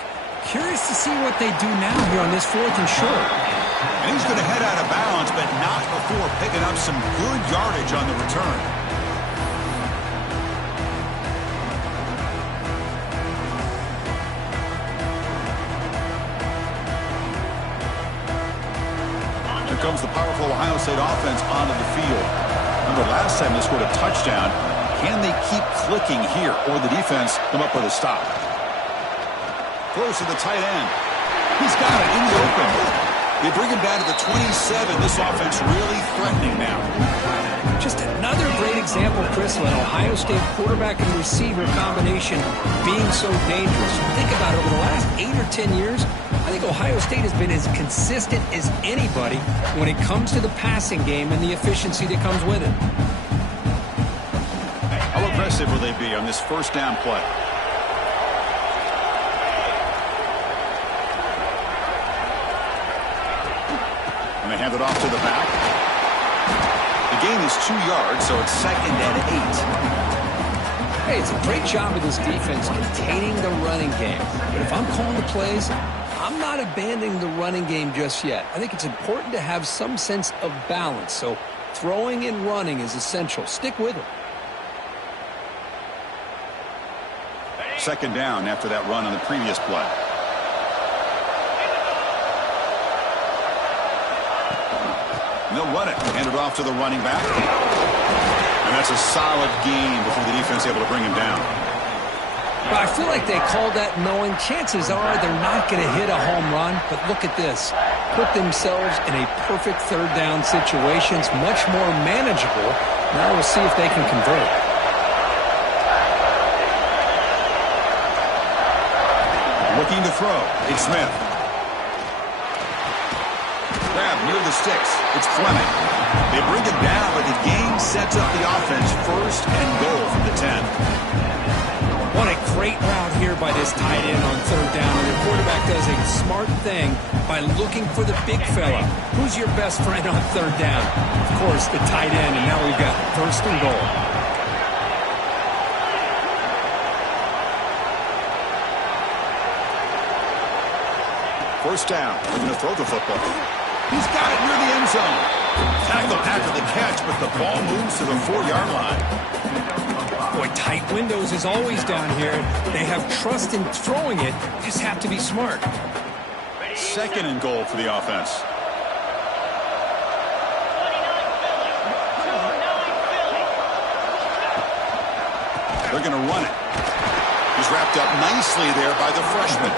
Curious to see what they do now here on this 4th and short. And he's going to head out of bounds, but not before picking up some good yardage on the return. Ohio State offense onto the field. Remember, last time they scored a touchdown. Can they keep clicking here, or the defense come up with a stop? Throws to the tight end. He's got it in the open. They bring him down to the 27. This offense really threatening now. Just another great example, Chris, of an Ohio State quarterback and receiver combination being so dangerous. Think about it, over the last 8 or 10 years, I think Ohio State has been as consistent as anybody when it comes to the passing game and the efficiency that comes with it. How aggressive will they be on this first down play? And they hand it off to the back. The gain is 2 yards, so it's 2nd and 8. Hey, it's a great job of this defense containing the running game. But if I'm calling the plays, I'm not abandoning the running game just yet. I think it's important to have some sense of balance. So throwing and running is essential. Stick with it. 2nd down after that run on the previous play. And they'll run it. Hand it off to the running back. And that's a solid gain before the defense is able to bring him down. But I feel like they called that knowing chances are they're not going to hit a home run. But look at this. Put themselves in a perfect 3rd down situation. It's much more manageable. Now we'll see if they can convert. Looking to throw. It's Smith. Grab near the sticks. It's Fleming. They bring him down, but the game sets up the offense 1st and goal from the 10. What a great route here by this tight end on 3rd down. And the quarterback does a smart thing by looking for the big fella. Who's your best friend on 3rd down? Of course, the tight end, and now we've got 1st and goal. First down. They're going to throw the football. He's got it near the end zone. Tackle after the catch, but the ball moves to the 4-yard line. Boy, tight windows is always down here. They have trust in throwing it. Just have to be smart. 2nd and goal for the offense. They're going to run it. He's wrapped up nicely there by the freshman.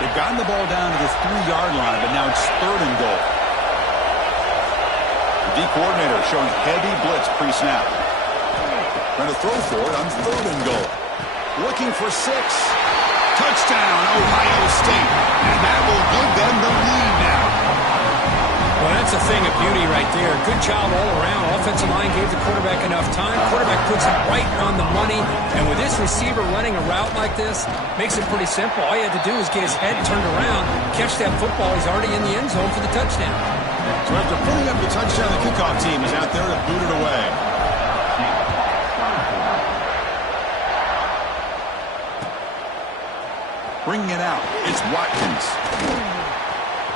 They've gotten the ball down to the 3-yard line, but now it's 3rd and goal. The D coordinator showing heavy blitz pre-snap. Trying to throw for it on 3rd and goal. Looking for 6. Touchdown, Ohio State. And that will give them the lead now. Well, that's a thing of beauty right there. Good job all around. Offensive line gave the quarterback enough time. Quarterback puts it right on the money. And with this receiver running a route like this, makes it pretty simple. All you have to do is get his head turned around, catch that football. He's already in the end zone for the touchdown. So after putting up the touchdown, the kickoff team is out there to boot it away. Bringing it out. It's Watkins.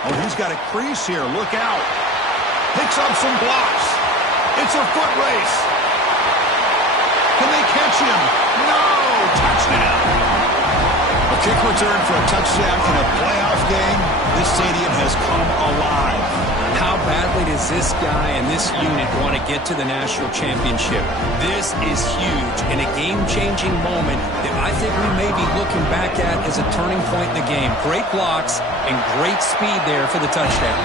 Oh, he's got a crease here. Look out. Picks up some blocks. It's a foot race. Can they catch him? No! Touchdown. A kick return for a touchdown in a playoff game. This stadium has come alive. How badly does this guy and this unit want to get to the national championship? This is huge and a game-changing moment that I think we may be looking back at as a turning point in the game. Great blocks and great speed there for the touchdown.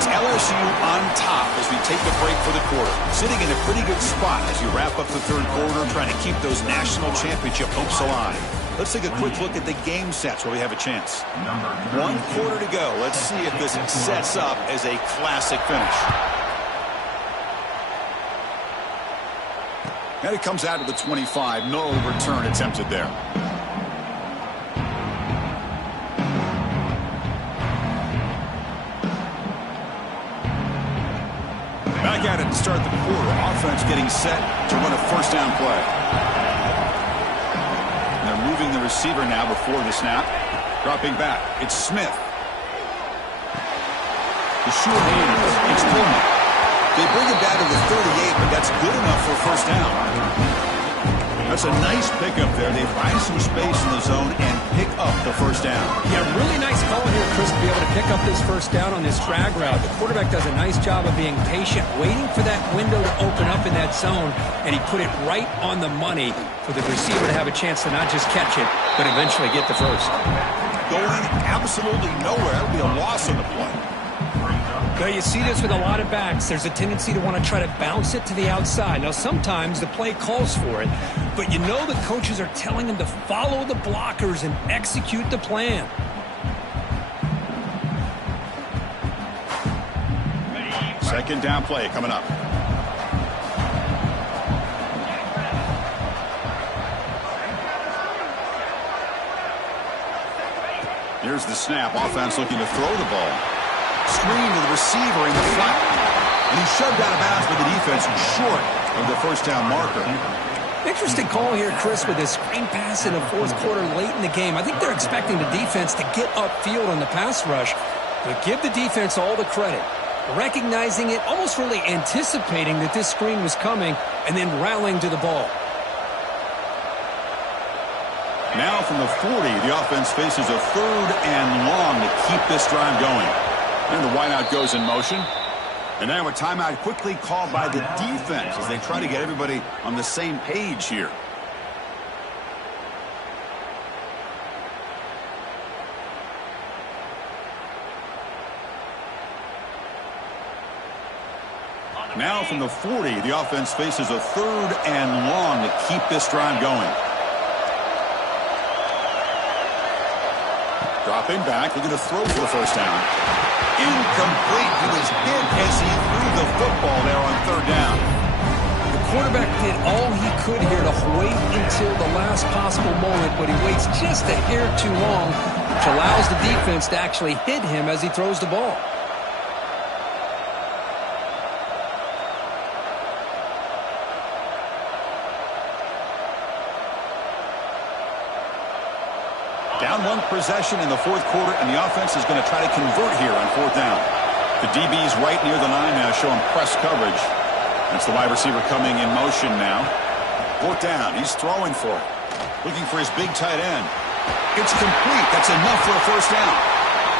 It's LSU on top as we take a break for the quarter. Sitting in a pretty good spot as you wrap up the 3rd quarter, trying to keep those national championship hopes alive. Let's take a quick look at the game sets where we have a chance. 1 quarter to go. Let's see if this sets up as a classic finish. And it comes out to the 25. No return attempted there. Back at it to start the quarter. Offense getting set to run a first down play. They're moving the receiver now before the snap. Dropping back, it's Smith. The short hand, it's Pullman. They bring it down to the 38, but that's good enough for a first down. That's a nice pickup there. They find some space in the zone and pick up the first down. Yeah, really nice call here, Chris, to be able to pick up this first down on this drag route. The quarterback does a nice job of being patient, waiting for that window to open up in that zone, and he put it right on the money for the receiver to have a chance to not just catch it, but eventually get the first. Going absolutely nowhere. It'll be a loss on the play. Well, you see this with a lot of backs. There's a tendency to want to try to bounce it to the outside. Now, sometimes the play calls for it, but you know the coaches are telling them to follow the blockers and execute the plan. Second down play coming up. Here's the snap. Offense looking to throw the ball. Screen to the receiver in the flat. And he's shoved out of bounds with the defense short of the first down marker. Interesting call here, Chris, with this screen pass in the fourth quarter late in the game. I think they're expecting the defense to get upfield on the pass rush, but give the defense all the credit. Recognizing it, almost really anticipating that this screen was coming, and then rallying to the ball. Now from the 40, the offense faces a third and long to keep this drive going. And the wideout goes in motion. And now a timeout quickly called by the defense as they try to get everybody on the same page here. Now from the 40, the offense faces a third and long to keep this drive going. Dropping back, looking to throw for the first down. Incomplete. He was hit as he threw the football there on third down. The quarterback did all he could here to wait until the last possible moment, but he waits just a hair too long, which allows the defense to actually hit him as he throws the ball. Down one possession in the fourth quarter, and the offense is going to try to convert here on fourth down. The DB's right near the line now, showing press coverage. That's the wide receiver coming in motion now. Fourth down, he's throwing for it. Looking for his big tight end. It's complete. That's enough for a first down.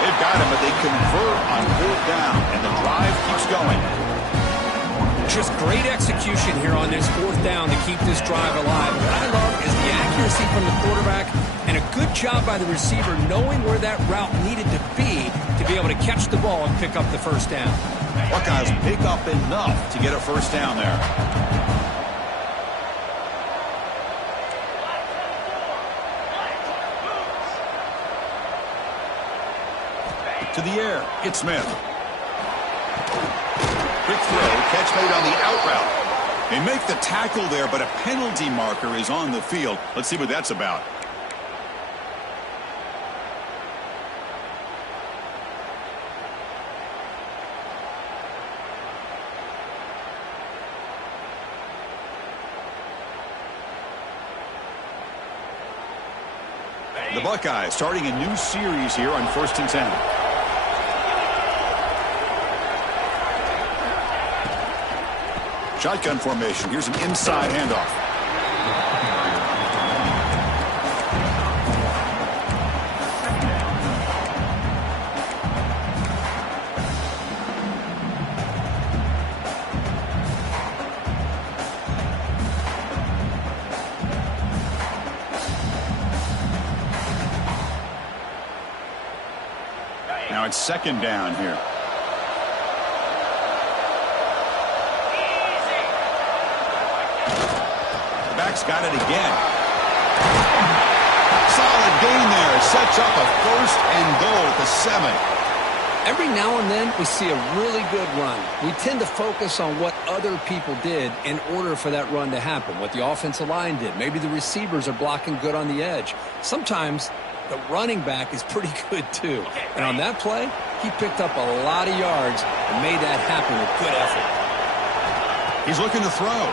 They've got him, but they convert on fourth down, and the drive keeps going. Just great execution here on this fourth down to keep this drive alive. What I love is the accuracy from the quarterback and a good job by the receiver knowing where that route needed to be able to catch the ball and pick up the first down. Buckeyes pick up enough to get a first down there. To the air, it's Smith. Quick throw, catch made on the out route. They make the tackle there, but a penalty marker is on the field. Let's see what that's about. The Buckeyes starting a new series here on 1st and 10. Shotgun formation. Here's an inside handoff. Now it's second down here. The back's got it again. Solid gain there. Sets up a first and goal at the 7. Every now and then we see a really good run. We tend to focus on what other people did in order for that run to happen, what the offensive line did. Maybe the receivers are blocking good on the edge. Sometimes the running back is pretty good too. And on that play, he picked up a lot of yards and made that happen with good effort. He's looking to throw.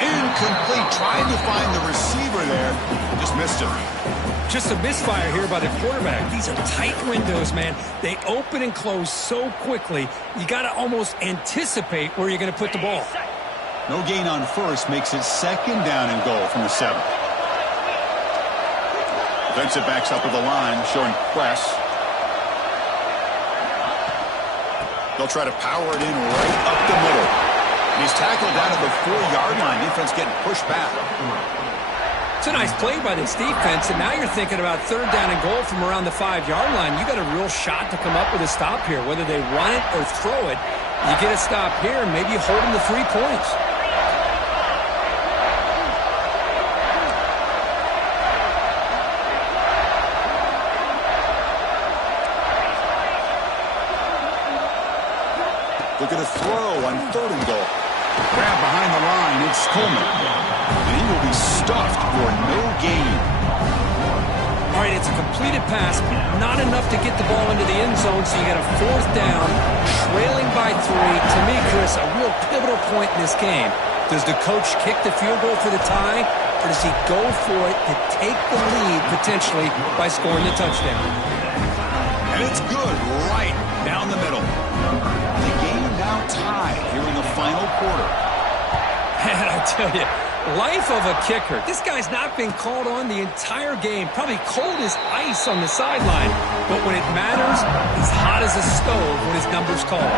Incomplete. Tried to find the receiver there. Just missed him. Just a misfire here by the quarterback. These are tight windows, man. They open and close so quickly. You got to almost anticipate where you're going to put the ball. No gain on first makes it second down and goal from the 7. Defensive backs up with the line, showing press. They'll try to power it in right up the middle. And he's tackled down at the 4-yard line. Defense getting pushed back. It's a nice play by this defense, and now you're thinking about third down and goal from around the 5-yard line. You got a real shot to come up with a stop here. Whether they run it or throw it, you get a stop here, and maybe you hold them to 3 points. Look at a throw on 3rd and goal. Grab behind the line. It's Coleman. And he will be stuffed for no gain. All right, it's a completed pass. Not enough to get the ball into the end zone, so you got a 4th down, trailing by 3. To me, Chris, a real pivotal point in this game. Does the coach kick the field goal for the tie, or does he go for it to take the lead, potentially, by scoring the touchdown? And it's good right down the middle. The game now tied here in the final quarter. And I tell you, life of a kicker. This guy's not been called on the entire game. Probably cold as ice on the sideline. But when it matters, he's hot as a stove when his number's called.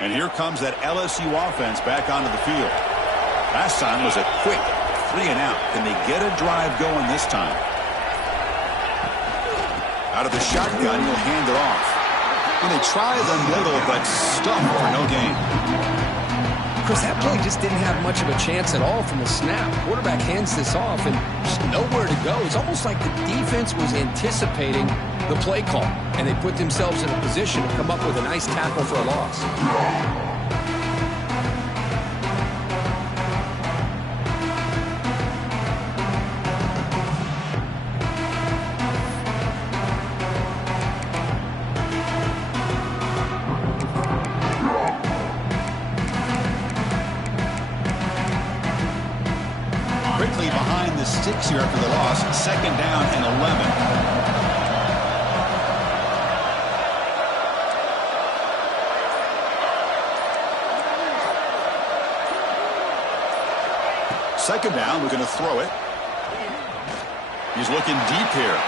And here comes that LSU offense back onto the field. Last time was a quick 3 and out. Can they get a drive going this time? Out of the shotgun, he'll hand it off. And they try the middle, but stuffed for no gain. Chris, that play just didn't have much of a chance at all from the snap. Quarterback hands this off and just nowhere to go. It's almost like the defense was anticipating the play call, and they put themselves in a position to come up with a nice tackle for a loss. Quickly behind the sticks here after the loss. 2nd down and 11. Second down, we're going to throw it. He's looking deep here.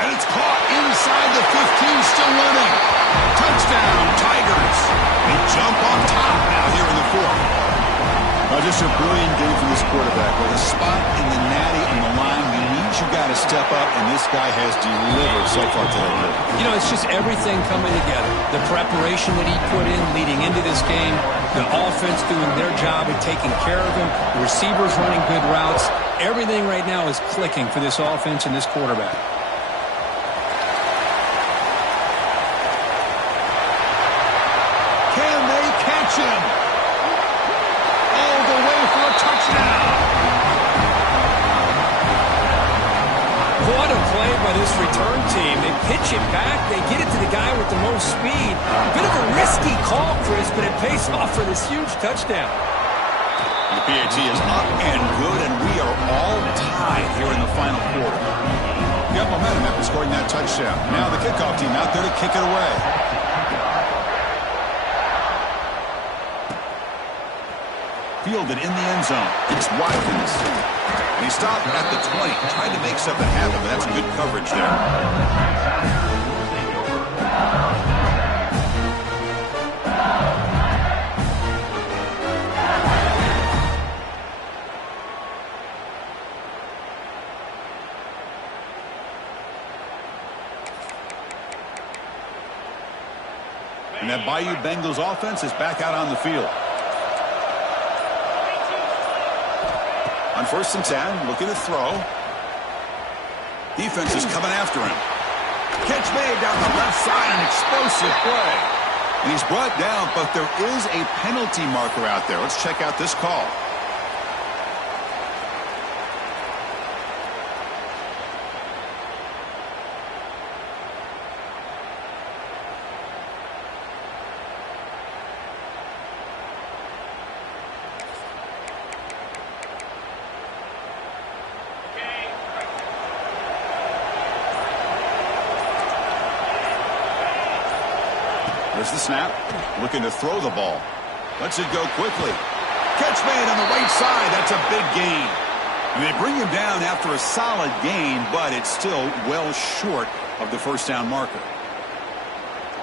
And it's caught inside the 15, still running. Touchdown, Tigers. They jump on top now here in the 4th. Just a brilliant game for this quarterback. With a spot in the natty on the line, you need you got to step up, and this guy has delivered so far today. You know, it's just everything coming together. The preparation that he put in leading into this game, the offense doing their job of taking care of him, the receivers running good routes. Everything right now is clicking for this offense and this quarterback. Can they catch him? All the way for a touchdown. What a play by this return team. They pitch it back. They get it to the guy with the most speed. Bit of a risky call, Chris, but it pays off for this huge touchdown. The PAT is up and good, and we are all tied here in the final quarter. Got momentum after scoring that touchdown. Now the kickoff team out there to kick it away. Fielded in the end zone. It's Watkins. And he stopped at the 20, trying to make something happen, but that's good coverage there. And that Bayou Bengals offense is back out on the field. On 1st and 10, looking to throw. Defense is coming after him. Catch made down the left side, an explosive play. And he's brought down, but there is a penalty marker out there. Let's check out this call. There's the snap. Looking to throw the ball. Lets it go quickly. Catch made on the right side. That's a big gain. And they bring him down after a solid gain, but it's still well short of the first down marker.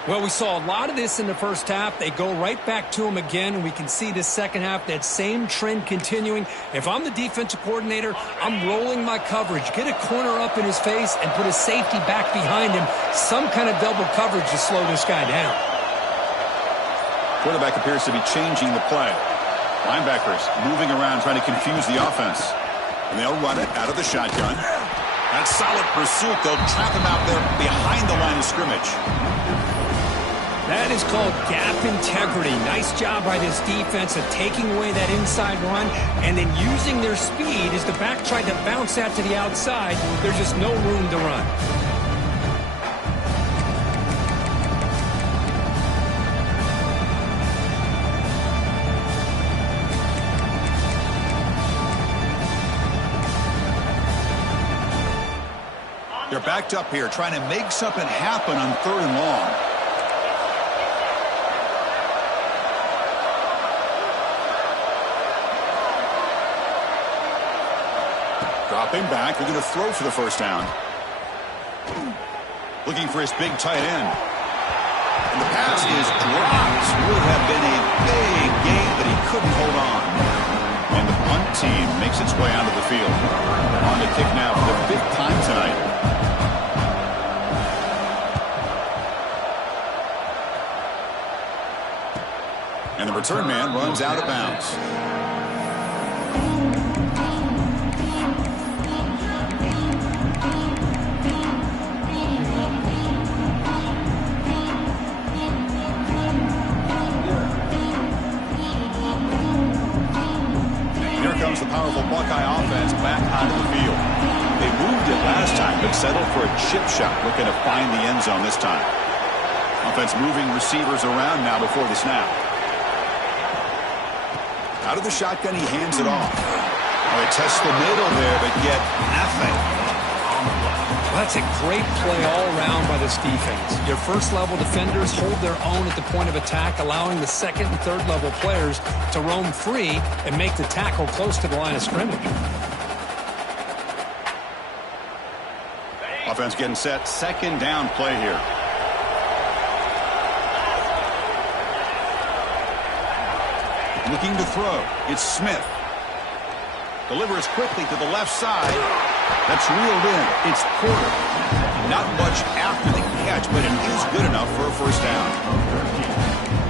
Well, we saw a lot of this in the first half. They go right back to him again, and we can see this second half, that same trend continuing. If I'm the defensive coordinator, I'm rolling my coverage. Get a corner up in his face and put a safety back behind him. Some kind of double coverage to slow this guy down. Quarterback appears to be changing the play. Linebackers moving around trying to confuse the offense. And they'll run it out of the shotgun. That's solid pursuit. They'll trap him out there behind the line of scrimmage. That is called gap integrity. Nice job by this defense of taking away that inside run and then using their speed as the back tried to bounce that to the outside. There's just no room to run. They're backed up here trying to make something happen on 3rd and long. Dropping back. They're going to throw for the first down. Looking for his big tight end. And the pass is dropped. Would have been a big gain, but he couldn't hold on. And the punt team makes its way onto the field. On the kick now for the 5th time tonight. And the return man runs out of bounds. Here comes the powerful Buckeye offense back onto the field. They moved it last time, but settled for a chip shot, looking to find the end zone this time. Offense moving receivers around now before the snap. Out of the shotgun, he hands it off. Oh, they test the middle there, but get nothing. Well, that's a great play all around by this defense. Your first-level defenders hold their own at the point of attack, allowing the second and third-level players to roam free and make the tackle close to the line of scrimmage. Offense getting set. 2nd down play here. Looking to throw. It's Smith. Delivers quickly to the left side. That's reeled in. It's Porter. Not much after the catch, but it is good enough for a first down.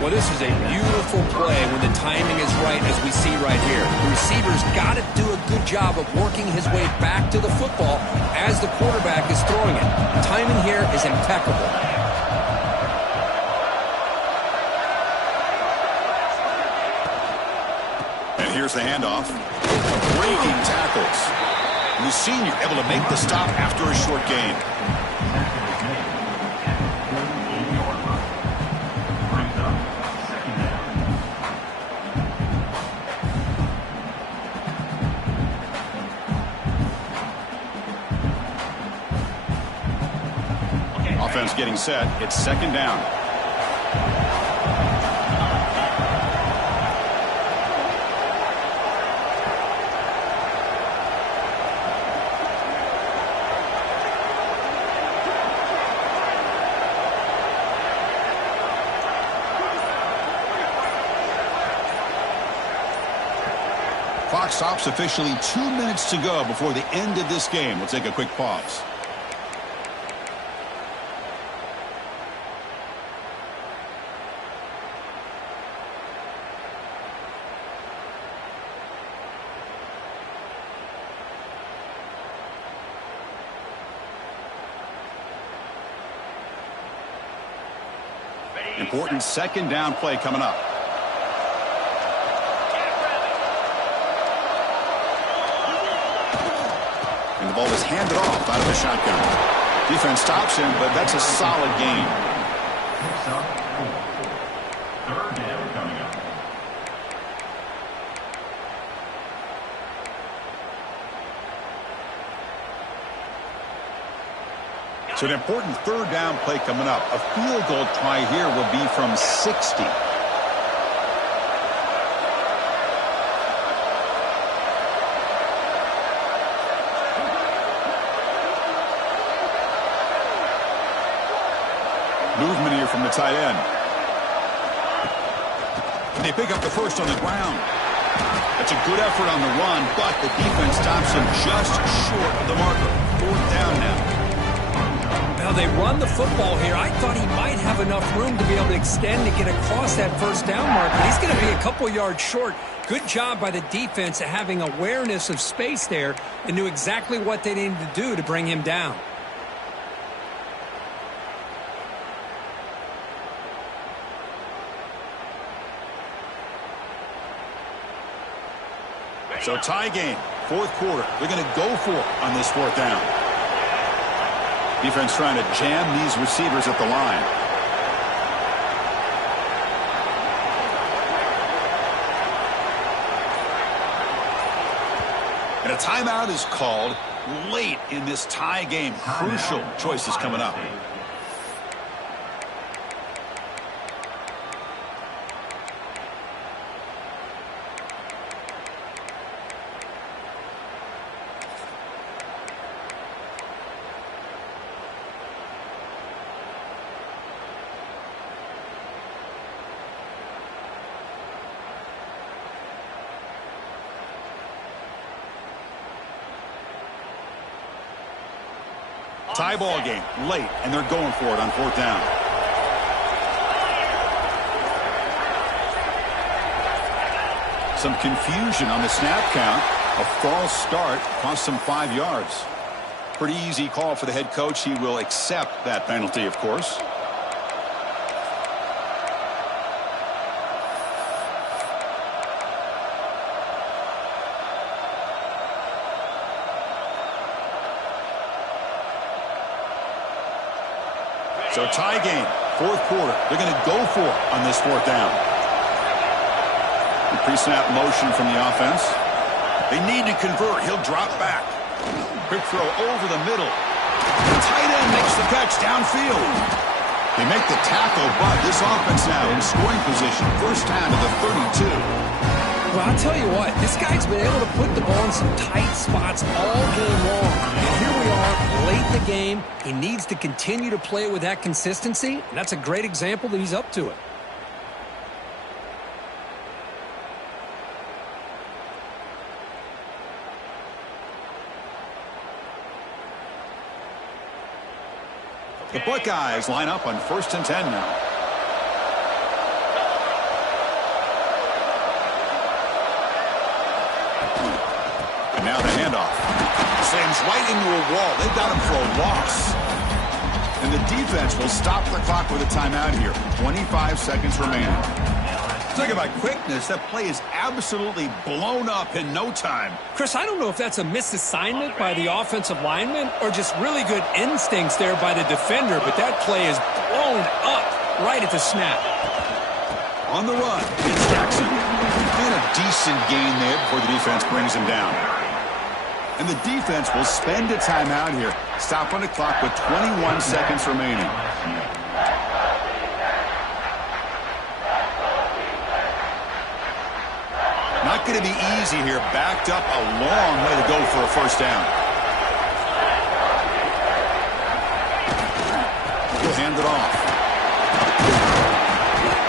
Well, this is a beautiful play when the timing is right, as we see right here. The receiver's got to do a good job of working his way back to the football as the quarterback is throwing it. The timing here is impeccable. Here's the handoff. Breaking tackles. And the senior able to make the stop after a short gain. Offense getting set. It's 2nd down. Clock stops officially 2 minutes to go before the end of this game. We'll take a quick pause. Important second down play coming up. And the ball is handed off out of the shotgun. Defense stops him, but that's a solid gain. Picks up 4. Third down coming up. So an important third down play coming up. A field goal try here will be from 60. Movement here from the tight end. And they pick up the first on the ground. That's a good effort on the run, but the defense stops him just short of the marker. Fourth down now. Now they run the football here. I thought he might have enough room to be able to extend and get across that first down mark, but he's going to be a couple yards short. Good job by the defense at having awareness of space there and knew exactly what they needed to do to bring him down. So tie game, fourth quarter. They're going to go for it on this fourth down. Defense trying to jam these receivers at the line. And a timeout is called late in this tie game. Crucial choices coming up. Tie ball game, late, and they're going for it on fourth down. Some confusion on the snap count. A false start cost them 5 yards. Pretty easy call for the head coach. He will accept that penalty, of course. So tie game, fourth quarter. They're going to go for it on this fourth down. Pre-snap motion from the offense. They need to convert. He'll drop back. Quick throw over the middle. The tight end makes the catch downfield. They make the tackle, but this offense now in scoring position. First down to the 32. Well, I'll tell you what, this guy's been able to put the ball in some tight spots all game long. And here we are, late in the game. He needs to continue to play with that consistency, and that's a great example that he's up to it. The Buckeyes line up on 1st and 10 now. And now the handoff. Slams right into a wall. They've got him for a loss. And the defense will stop the clock with a timeout here. 25 seconds remaining. Talk about quickness. That play is absolutely blown up in no time. Chris, I don't know if that's a misassignment by the offensive lineman or just really good instincts there by the defender, but that play is blown up right at the snap. On the run, it's Jackson. And a decent gain there before the defense brings him down. And the defense will spend a timeout here. Stop on the clock with 21 seconds remaining. Not going to be easy here. Backed up a long way to go for a first down. He'll hand it off.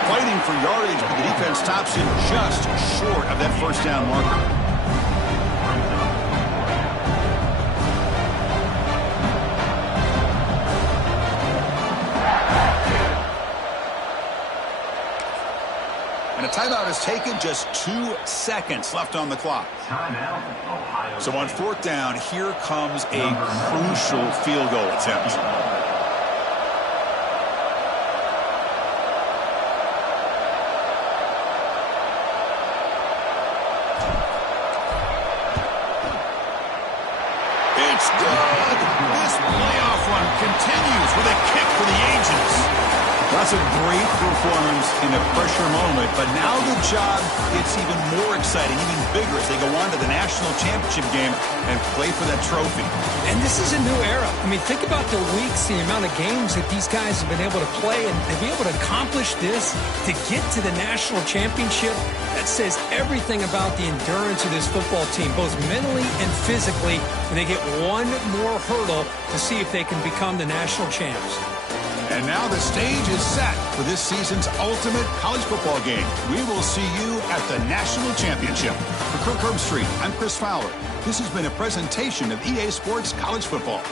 Fighting for yardage, but the defense stops him just short of that first down marker. And a timeout is taken, just 2 seconds left on the clock. So on fourth down, here comes a crucial field goal attempt. That's a great performance in a pressure moment, but now the job gets even more exciting, even bigger as they go on to the national championship game and play for that trophy. And this is a new era. I mean, think about the weeks, the amount of games that these guys have been able to play, and to be able to accomplish this, to get to the national championship, that says everything about the endurance of this football team, both mentally and physically, when they get one more hurdle to see if they can become the national champs. And now the stage is set for this season's ultimate college football game. We will see you at the national championship. For Kirk Herbstreit, I'm Chris Fowler. This has been a presentation of EA Sports College Football.